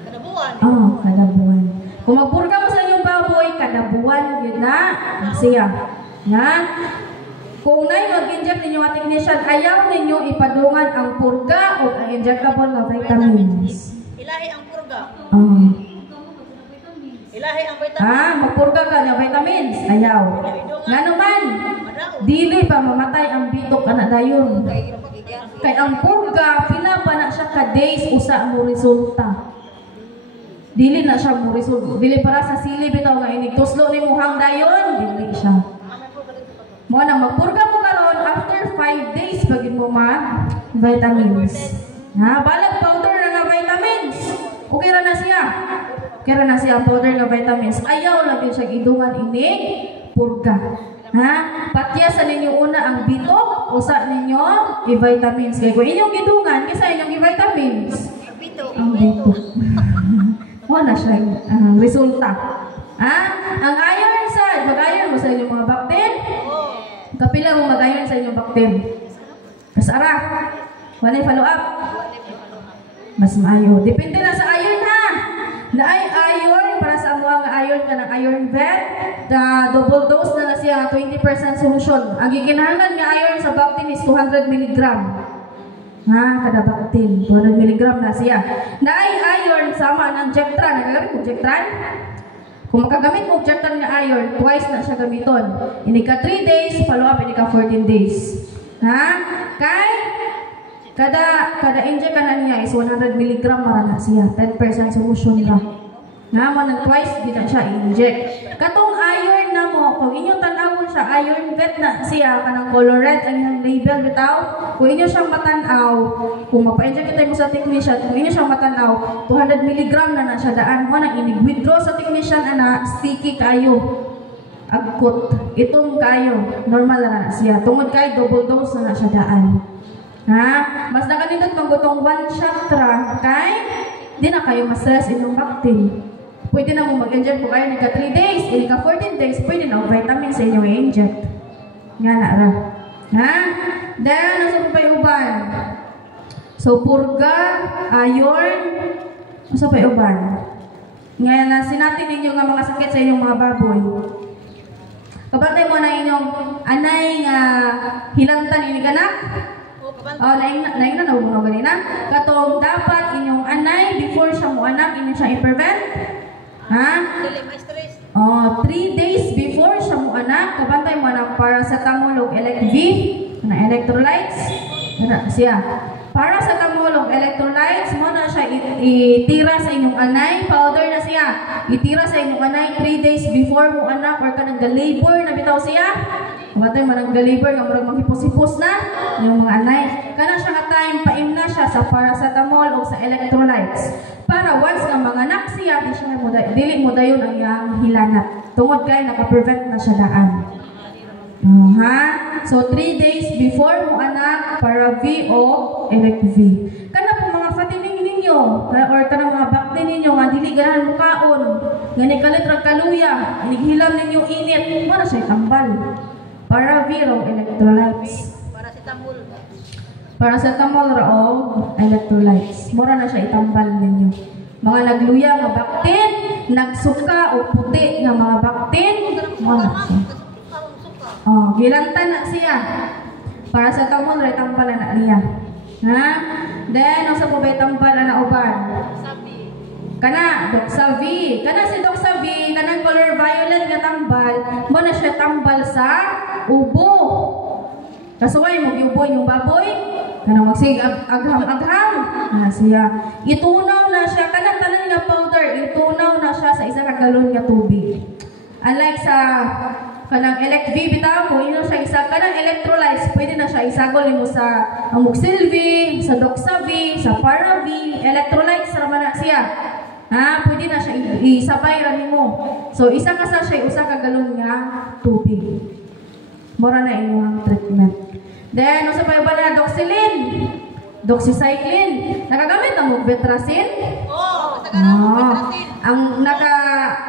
Kada buwan. Kada buwan. Kung magpurga mo sa inyong baboy, kada buwan, yun na siya. Kung na'y mag-inject ninyo mga technician, ayaw ninyo ipadungan ang purga o ang injectable na vitamins. Ilahi ang purga. Ilahi ang vitamins. Magpurga ka ng vitamins. Ayaw. Nga naman, dili pa mamatay ang bitok anak dayon. Kay ang purga, pila pa na siya ka days usa mo resulta. Dili na siya mo resulta. Dili para sa sili bitaw nga inig tuslo ni muhang dayon, dili siya. Mo na magpurga mo karon after 5 days pagin mo vitamins. Balag powder na nga vitamins. Okay ra na siya. Kaya na siya powder nga vitamins. Ayaw lang yun siya idungan inig purga. Patyasan ninyo una ang bitok, usa ninyo i-vitamins. Kaya kung inyong idungan, kaysa inyong i-vitamins. Ang bitok. Wala siya resulta. Ang iron sad, mag-iron mo sa inyong mga baktin. Kapila mo mag-iron sa inyong baktin. Kasara. Wala follow up. Mas maayo. Depende na sa iron ha. Na ay iron para sa nakuha nga iron ka ng iron vet, the double dose na siya 20% solution. Ang gikinahanglan nga iron sa Bactin is 200 mg. Ha, kada Bactin, 200 mg na siya. Na ay iron sama ng Jectran. Nagagamit mo Jectran? Kung makagamit mo Jectran nga iron, twice na siya gamiton. Ini ka 3 days, follow up ini ka 14 days. Ha? Kay kada inject ka na niya is 100 mg mara na siya, 10% solution ra. Nga mo nang twice di na siya inject. Katong iron na mo, kung inyo tanawon siya, iron vet na siya kanang color red ang iyang label bitaw. Kung inyo siyang matanaw, kung mapa-inject kita mo sa technician, kung inyo siyang matanaw, 200 mg na siya daan mo nang ini-withdraw sa technician ana sticky kayo. Agkot, itong kayo, normal na siya. Tungod kay double dose na siya daan. Ha? Mas nakanindot manggutong 1 shot ra kay di na kayo ma-stress inyong Bactin. Pwede na mo mag-inject po kayo nagka 3 days, nagka 14 days, pwede na vitamin sa inyong i-inject. Nga na ra. Ha? Then, nasa pa yung uban? So, purga, iron, nasa pa yung uban? Ngayon na sinatin ninyo nga mga sakit sa inyong mga baboy. Kapatay mo na inyong anay nga hilantan iniganak. Oh, naing na nabuno ganina. Katong dapat inyong anay before siya mo anak, inyo siya i-prevent. Ha? Dili may stress. Oh, 3 days before siya mo anak, kapantay mo na paracetamol o Elect V, na electrolytes. Ano siya? Paracetamol o electrolytes mo na siya itira sa inyong anay, powder na siya. Itira sa inyong anay 3 days before mo anak or ka nag-labor na bitaw siya. Kapatay mo nag-labor nga murag maghipos-hipos na yung mga anay. Kana siya nga time paim na siya sa paracetamol o sa electrolytes. Para once nga manganak siya, dili mo dayon ang iyang hilanat. Tungod kay naka-prevent na siya daan. Ha? So 3 days before mo anak para V o Elect V. Kana po mga fatining ninyo or kana mga Bactin ninyo nga dili ganahan mo kaon. Nga ni kalit ra kaluya, inihilam ninyo init, mo na siya tambal. Para V o electrolytes. Paracetamol ra o electrolytes. Mura na siya itambal ninyo. Mga nagluya nga Bactin, nagsuka o puti nga mga Bactin, mo na siya. Oh, gilantan na siya. Paracetamol ra itambal na niya. Ha? Then, sa po ba itambal na uban? Kana, Doxavi. Kana si Doxavi, kanang color violet nga tambal, mo na siya tambal sa ubo. Kasuway mo giubo yung baboy, kanang magsig agham-agham. Siya. Itunaw na siya, kanang tanan nga powder, itunaw na siya sa isa ka galon nga tubig. Unlike sa kanang Elect V bitaw, kung ino siya isa kanang electrolytes, pwede na siya isagol mo sa Amoxil V, sa Doxavi, sa Para V, electrolytes ra man na siya. Ha, pwede na siya isabay ra nimo. So isa ka sa siya usa ka galon nga tubig. Mura na inyong treatment. Then usa pa ba na Doxylin? Doxycycline. Nagagamit na mo Vetracin? Ang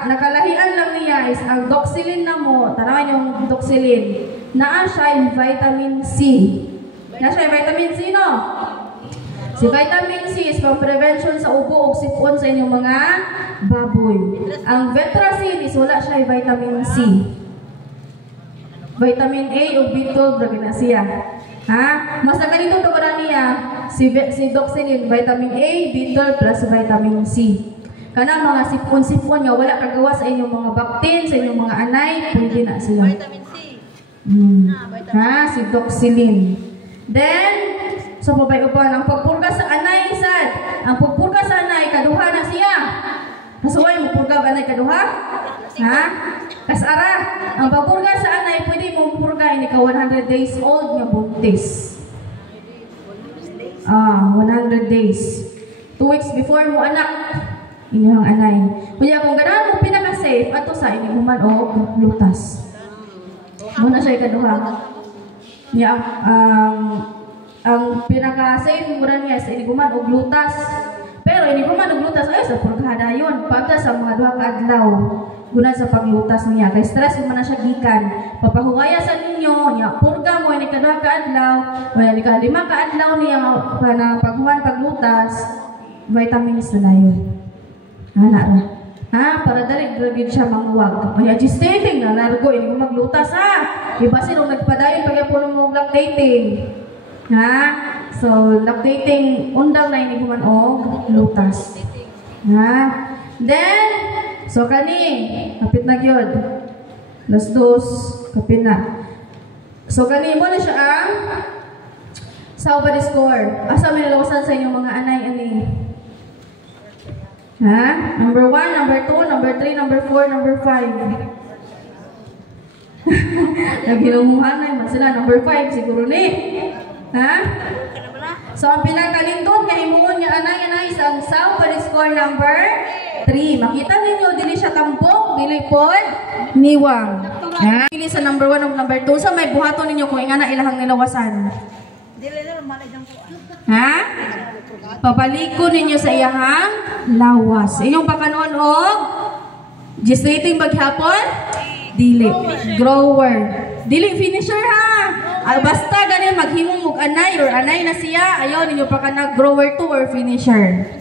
nakalahian lang niya is ang Doxylin na mo, tanawan yung Doxylin. Naa siya yung vitamin C. Naa siya yung vitamin C, no? Si vitamin C is pang-prevention sa ubo o sipon sa inyong mga baboy. Ang Vetracin is wala siya yung vitamin C. Vitamin A o B12 na siya. Ha? Mas na ganito ito ka niya, si Doxylin, vitamin A, B12 plus vitamin C. Kana mga sipon-sipon nga wala kagawa sa inyong mga Bactin, sa inyong mga anay, pwede na sila. Vitamin C. Ha? Si Doxylin. Then, so babay-upan, ang pagpurga sa anay, sad. Ang pagpurga sa anay, kaduha na siya. Kasuway mo purga ba anay kaduha? Ha? Kasara. Ang pagpurga sa anay, pwede mong purga, hindi ka 100 days old nga buntis. 100 days. 2 weeks before mo anak, inyong anay. Kunya kung ganahan mo pinaka-safe, ato sa inyong o lutas. Muna siya ikaduha. Niya, ang pinaka-safe mo rin niya sa iniguman o glutas. Pero iniguman o glutas ay sa purgada yun. Pagka sa mga duha ka adlaw, guna sa paglutas niya. Kay stress mo na siya gikan. Papahugaya sa ninyo, niya, purga mo, ini ka duha ka adlaw, wala ni ka 5 ka adlaw niya, paghuman paglutas, vitamins na yun. Ana ra. Ha, para dali gid siya manguwag. Kaya gestating na largo ini maglutas ha. Iba sino nagpadayon pag puno mo lactating. Ha? So lactating undang na ini man og lutas. Ha? Then so kani kapit na gyud. Las dos kapit na. So kani mo na siya ang Saubody score. Asa may nalawasan sa inyong mga anay ani? Ha? Number 1, number 2, number 3, number 4, number 5. Nagilumuhan na sila. Number 5 siguro ni. Ha? So ang pinagkalindot nga imuon nga anay sa Saubody score number 3. Makita ninyo dili siya tampok, dili pod niwang. Ha? Dili sa number 1 ug number 2 sa may buhaton ninyo kung ingana ilahang nilawasan. Dili na malay jang po. Ha? Papaliko ninyo sa iyahang lawas. Inyong pakanon og gestating maghapon? Dili. Grower. Dili finisher ha. Basta ganin maghimong og anay or anay na siya, ayaw ninyo pa ka na grower 2 or finisher.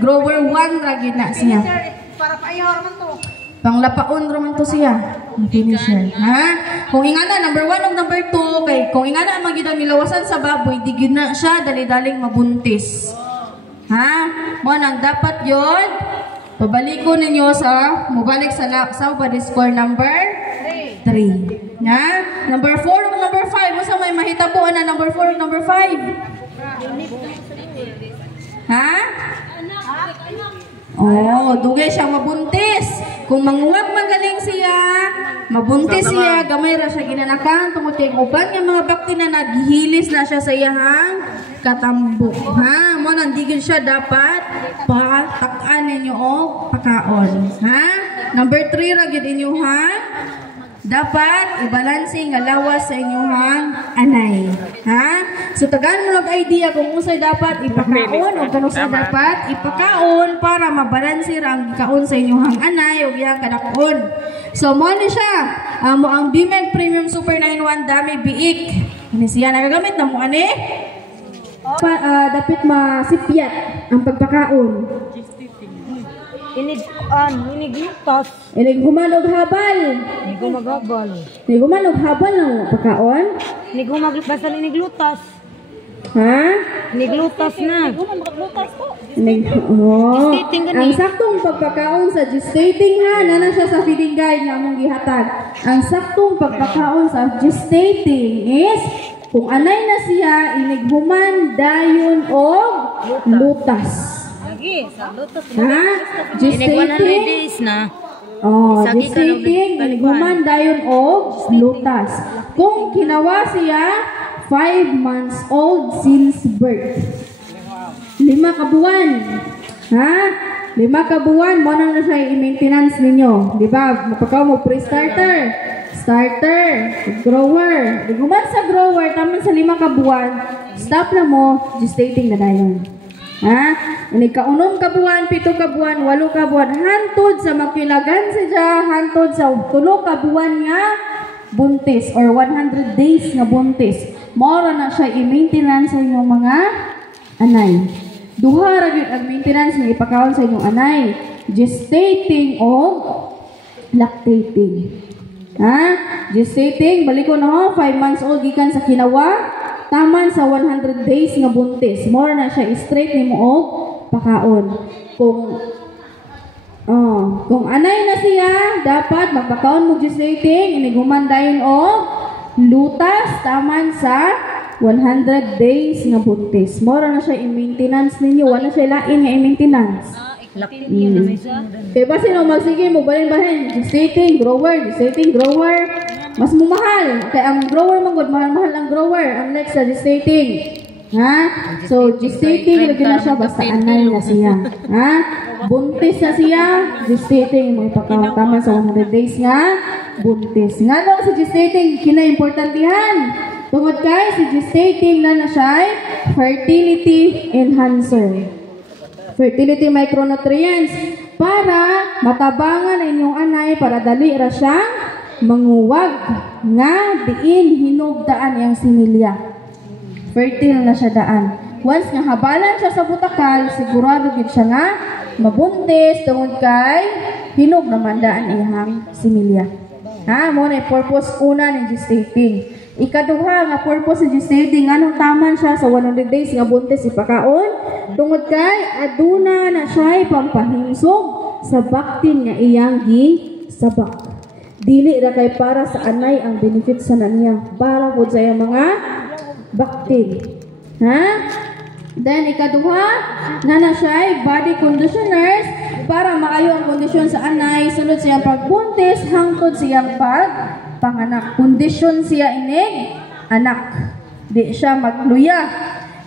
Grower 1 ra gid na siya. Para paayaw man to. Panglapaon raman to siya. Finisher. Ha? Kung ingana number 1 ug number 2 kay kung ingana magid ang milawasan sa baboy, di gid na siya dali-daling mabuntis. Ha? Mo nang dapat yon. Pabaliko ninyo sa mubalik sa Saubody score number 3. Ha? Number 4 ug number 5, mo sa may mahitabuan na number 4 ug number 5. Ha? Oh, dugay siya mabuntis. Kung manguwag magaling siya, mabuntis siya, gamay ra siya ginanakan tungod kay uban nga mga bakti na naghihilis na siya sa iyang katambok. Ha? Mo nandigin siya dapat patak-an ninyo og pakaon. Ha? Number 3 ra gid inyo ha. Dapat i-balance nga lawas sa inyong anay. Ha? So tagaan mo ng idea kung usay dapat ipakaon o kung usay dapat ipakaon para mabalanse ang kaon sa inyong anay o iyang kadakon. So mo ni siya mo ang BMEG Premium Super 9-1 dami biik. Ani siya nagagamit na mo ani? Dapat masipyat ang pagpakaon. Iniglutas. Humanog habal. Gumagabal. Humanog habal ng pagkaon. Basta iniglutas. Ha? Iniglutas na. Ang saktong pagpakaon sa gestating ha, nana siya sa feeding guide na among gihatag. Ang saktong pagpakaon sa gestating is kung anay na siya, inighuman, dayon o lutas. Ha? Gestating days na. Oh, gestating, iniguman dayon og lutas. Kung kinawa siya 5 months old since birth. 5 ka buwan. Ha? 5 ka buwan mo na siya i-maintenance ninyo. Di ba? Mapakaw mo pre-starter, starter, grower. Iguman sa grower taman sa 5 ka buwan, stop na mo gestating na dayon. Ha? Ini kaunom ka buwan, 7 ka buwan, 8 ka buwan, hantod sa makilagan siya, hantod sa 3 ka buwan nga buntis or 100 days nga buntis. Mora na siya i-maintenance sa inyong mga anay. Duha ra gyud ang maintenance nga ipakaon sa inyong anay, gestating o lactating. Ha? Gestating, baliko na ho, 5 months old gikan sa kinawa. Taman sa 100 days nga buntis. More na siya straight nimo og pakaon. Kung anay na siya, dapat magpakaon mo gestating, iniguman dayon og lutas taman sa 100 days nga buntis. More na siya i-maintenance ninyo, wala siya lain nga i-maintenance. Kaya ba sino magsige mo balin-balin gestating grower, gestating grower. Mas mumahal. Kaya ang grower magod, mahal-mahal ang grower. Ang next sa gestating. Ha? So, gestating, lagi na siya, basta anay na siya. Ha? Buntis na siya, gestating. May pagkakataman sa 100 days nga, buntis. Nga lang sa gestating, kina-importantihan. Tungod kay, si gestating na siya, fertility enhancer. Fertility micronutrients. Para matabangan inyong anay, para dali ra siyang manguwag nga diin hinugdaan yang similya. Fertile na siya daan. Once nga habalan siya sa butakal, sigurado gid siya nga mabuntis tungod kay hinog naman daan ihang similya. Ha, mo na purpose una ng gestating. Ikaduha nga purpose ng gestating anong taman siya sa 100 days nga buntis ipakaon tungod kay aduna na siya pampahimsog sa baktin nga iyang gisabak. Dili ra kay para sa anay ang benefit sa naniya para pud sa iyang mga baktin. Ha? Then ikaduha na siya body conditioners para maayo ang kondisyon sa anay sunod siyang pagbuntis hangtod siyang pagpanganak. Kondisyon siya inig anak. Di siya magluya.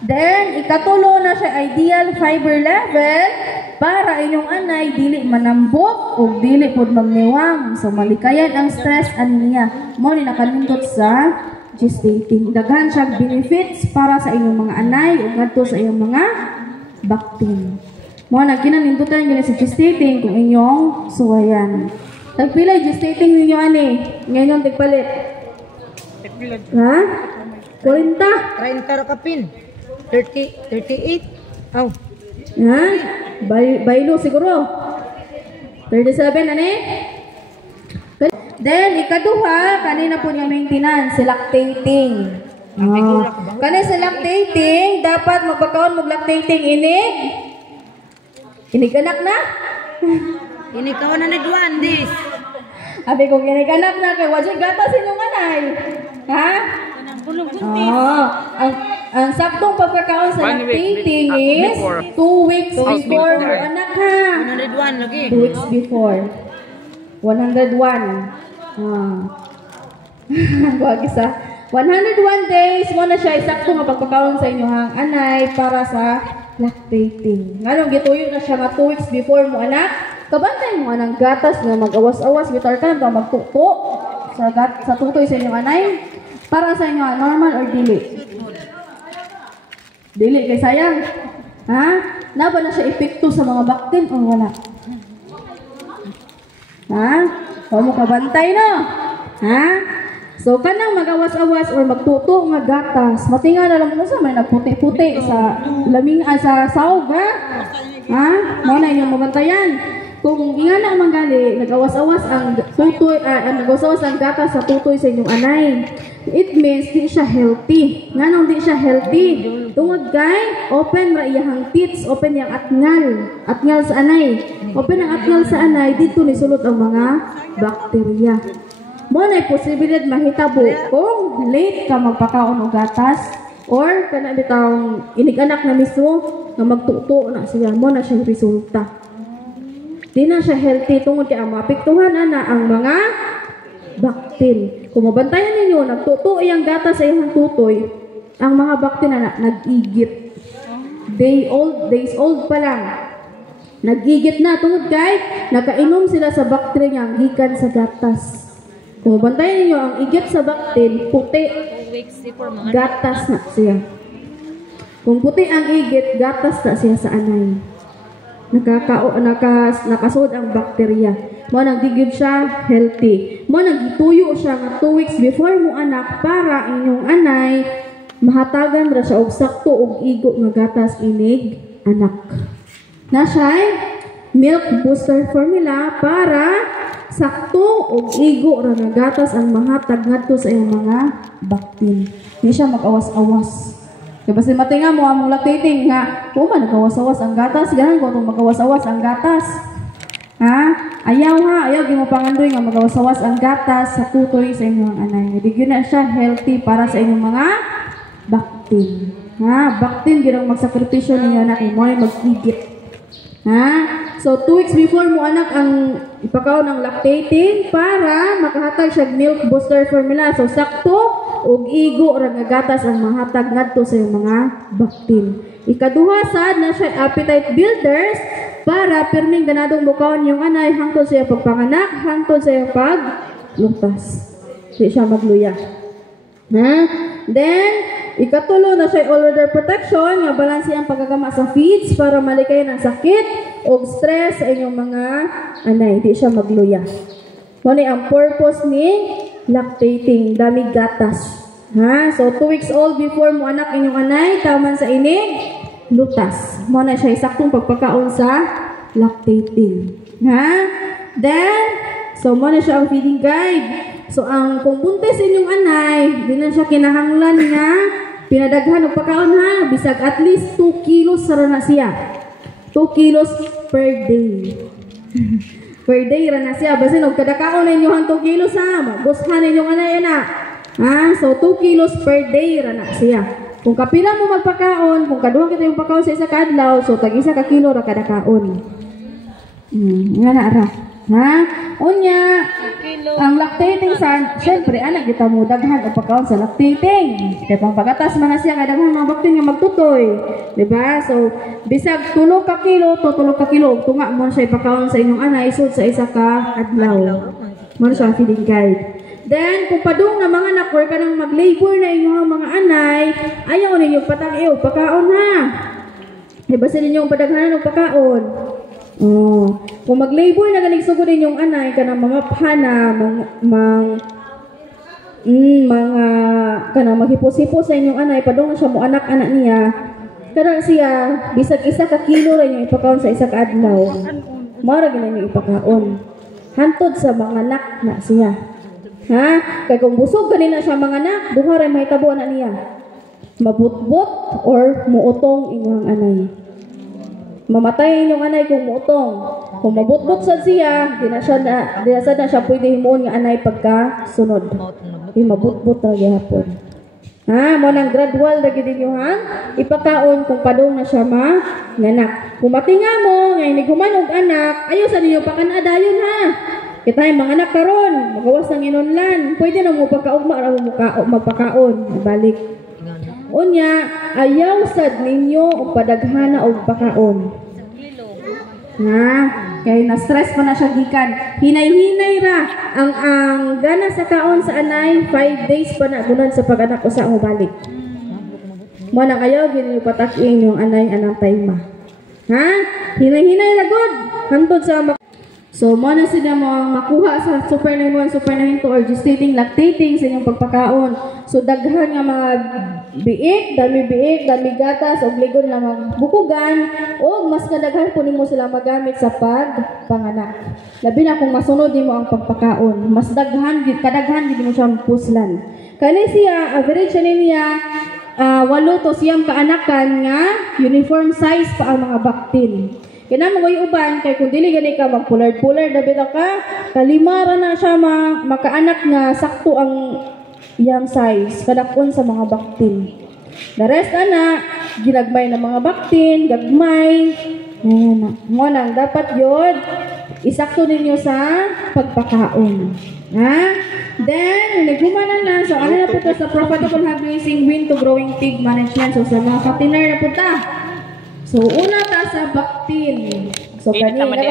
Then ikatulo na siya ideal fiber level para inyong anay dili manambok o dili pod magniwang. So malikayan ang stress aniya. Mo ni nakalingkot sa gestating. Daghan siya benefits para sa inyong mga anay o ngadto sa inyong mga baktin. Mo na kinanindutan gyud sa gestating kung inyong suwayan. Tagpila gestating ninyo ani? Ngayon tigpalit. Ha? 40. 30 ra ka pin. 30, 38. Aw. Ha? Baylo siguro. 37 ani? Then, ikaduha, kanina po niya maintenance, lactating. Kanina sa lactating, dapat magpakaon mag-lactating inig anak na? Inig ka na nagduan, dis. Abi kung inig anak na, kay wajig gatas inyong anay. Ha? Ang saktong pagkakaon sa lactating is 2 weeks before mo anak ha. 101 lagi. 2 weeks before. 101. Wag isa. 101 days mo na siya isakto nga pagpakaon sa inyong anay para sa lactating. Nganong gituyo na siya nga 2 weeks before mo anak. Kabantay mo anang gatas nga mag-awas-awas bitar ka na magtuto sa tutoy sa inyong anay para sa inyo normal or dili. Dili kay sayang. Ha? Na ba na siya epekto sa mga baktin o wala? Ha? O mo kabantay no? Ha? So kanang magawas-awas or magtuto nga gatas, matinga na lang mo sa may nagputi-puti sa laming sa sawg ha? Ha? Mo na inyong mabantayan. Kung inga na manggali, nagawas-awas ang tutoy, nagawas-awas ang gatas sa tutoy sa inyong anay. It means di siya healthy. Nganong di siya healthy? Tungod kay open ra iyang teats, open yang atngal sa anay. Open ang atngal sa anay dito ni sulod ang mga bakterya. Mo na posibilidad mahitabo kung late ka magpakaon og gatas or kana bitaw inig-anak na mismo nga magtuto na siya, mo na siya resulta. Di na siya healthy tungod kay maapektuhan ana ang mga baktin. Kung mabantayan ninyo, nagtuto iyang gatas sa iyang tutoy, ang mga baktin na nag-igit. Days old pa lang. Nag-igit na tungod kay nakainom sila sa bakterya nga gikan sa gatas. Kung mabantayan ninyo, ang igit sa baktin, puti, gatas na siya. Kung puti ang igit, gatas na siya sa anay. Nakasod ang bakterya. Mo nagdigid siya healthy. Mo nagituyo siya nga 2 weeks before mo anak para inyong anay mahatagan ra siya og sakto og igo nga gatas inig anak. Na siya milk booster formula para sakto og igo ra nga gatas ang mahatag ngadto sa iyang mga baktin. Di siya mag-awas-awas. Kaya basta matinga mo among lactating nga, kung man nagawas-awas ang gatas, ganan ko itong magawas-awas ang gatas. Ha? Ayaw mo pangandoy nga magawas-awas ang gatas sa tutoy sa inyong anay. Hindi na siya healthy para sa inyong mga baktin. Ha? Baktin, ginang magsakripisyo ninyo anak, mo ay mag-igit. Ha? So, 2 weeks before mo anak ang ipakaw ng lactating para makahatag siya milk booster formula. So, sakto og igo ra nga gatas ang mahatag ngadto sa mga baktin. Ikaduha sad na siya appetite builders para pirming ganadong mukaon yung anay hangtod sa pagpanganak, hangtod sa paglutas. Di siya magluya. Ha? Then, ikatulo na siya all-weather protection nga balanse ang pagkagama sa feeds para malikayan ang sakit o stress sa inyong mga anay. Di siya magluya. Muna ang purpose ni lactating, dami gatas. Ha? So, 2 weeks old before mo anak inyong anay, taman sa inig, lutas. Muna siya isaktong pagpakaon sa lactating. Ha? Then, so mo na siya ang feeding guide. So, kung buntis inyong anay, di na siya kinahanglan nga pinadaghan og pagkaon ha, bisag at least 2 kilos ra na siya. 2 kilos per day. Per day ra na siya. Basin og kada kaon ninyo hang 2 kilos ha, magushan ninyong anay na. Ha? So 2 kilos per day ra na siya. Kung kapila mo magpakaon, kung kaduha kita yung pakaon sa isa ka adlaw, so tag isa ka kilo ra kada kaon. Nga na ra. Ha? Unya, ang lactating son, syempre, anak kita mo daghan o pagkaon sa lactating. Kaya pang pagatas mga siya, kaya daghan mga baktin nga magtutoy. Diba? So, bisag 3 ka kilo, to 3 ka kilo, tunga mo siya ipakaon sa inyong anay, isod sa isa ka adlaw. Mo siya ang feeding guide. Then, kung padung na mga anak, or ka nang mag-labor na inyong mga anay, ayaw ninyo patag-iyo, pakaon ha. Diba sa ninyong padaghanan ng pakaon? Oh, kung mag-labor na galing sugod ninyong anay kanang mga phana, mga kanang maghipos-hipos sa inyong anay, padung na siya mo anak-anak niya. Kada siya bisag isa ka kilo ra niyo ipakaon sa isa ka adlaw. Mara gyud niyo ipakaon. Hantod sa mga anak na siya. Ha? Kay kung busog ganina siya mga anak, duha ra mahitabo na niya. Mabutbot or muutong inyong anay. Mamatay inyong anay kung muutong. Kung mabutbot sad siya, di na siya pwede himuon nga anay pagka sunod. Mabutbot ra gyapon. Ha, mo nang gradual ra gid inyo ha. Ipakaon kung padung na siya manganak. Kung matinga mo nga iniguman og anak, ayo sa ninyo pakan-adayon ha. Kita mga anak karon, magawas ng inunlan. Pwede na mo pagkaugma ra mo magpakaon, balik. Unya, ayaw sad ninyo og padaghana og pakaon. Ha, kay na-stress pa na siya gikan. Hinay-hinay ra ang gana sa kaon sa anay, 5 days pa na gunan sa pag-anak usa mo balik. Mo na kayo gini patak-in yung anay anang tayma. Ha? Hinay-hinay ra gud hantod sa so, mo na sila mo ang makuha sa super 9-1, super 9-2 or gestating, lactating sa inyong pagpakaon. So, daghan nga mga biik, dami gatas, o ligon lang magbukugan, o mas kadaghan po nimo sila magamit sa pagpanganak. Labi na kung masunod nimo ang pagpakaon, mas kadaghan din mo siyang puslan. Kani siya, average niya, 8 to siyam kaanakan nga, uniform size pa ang mga baktin. Kaya mo ko'y uban, kaya kung dili gani ka magpular-pular, dabita ka, kalimara na siya makaanak nga sakto ang iyang size, kadakon sa mga baktin. The rest ana, ginagmay na mga baktin, gagmay, mo nang dapat yun, isakto ninyo sa pagpakaon. Ha? Then, naghumanan na, so ano na po ito sa profitable hog raising, win to growing pig management, so sa mga fattener na po ta. So, una ta sa baktin. So, kanina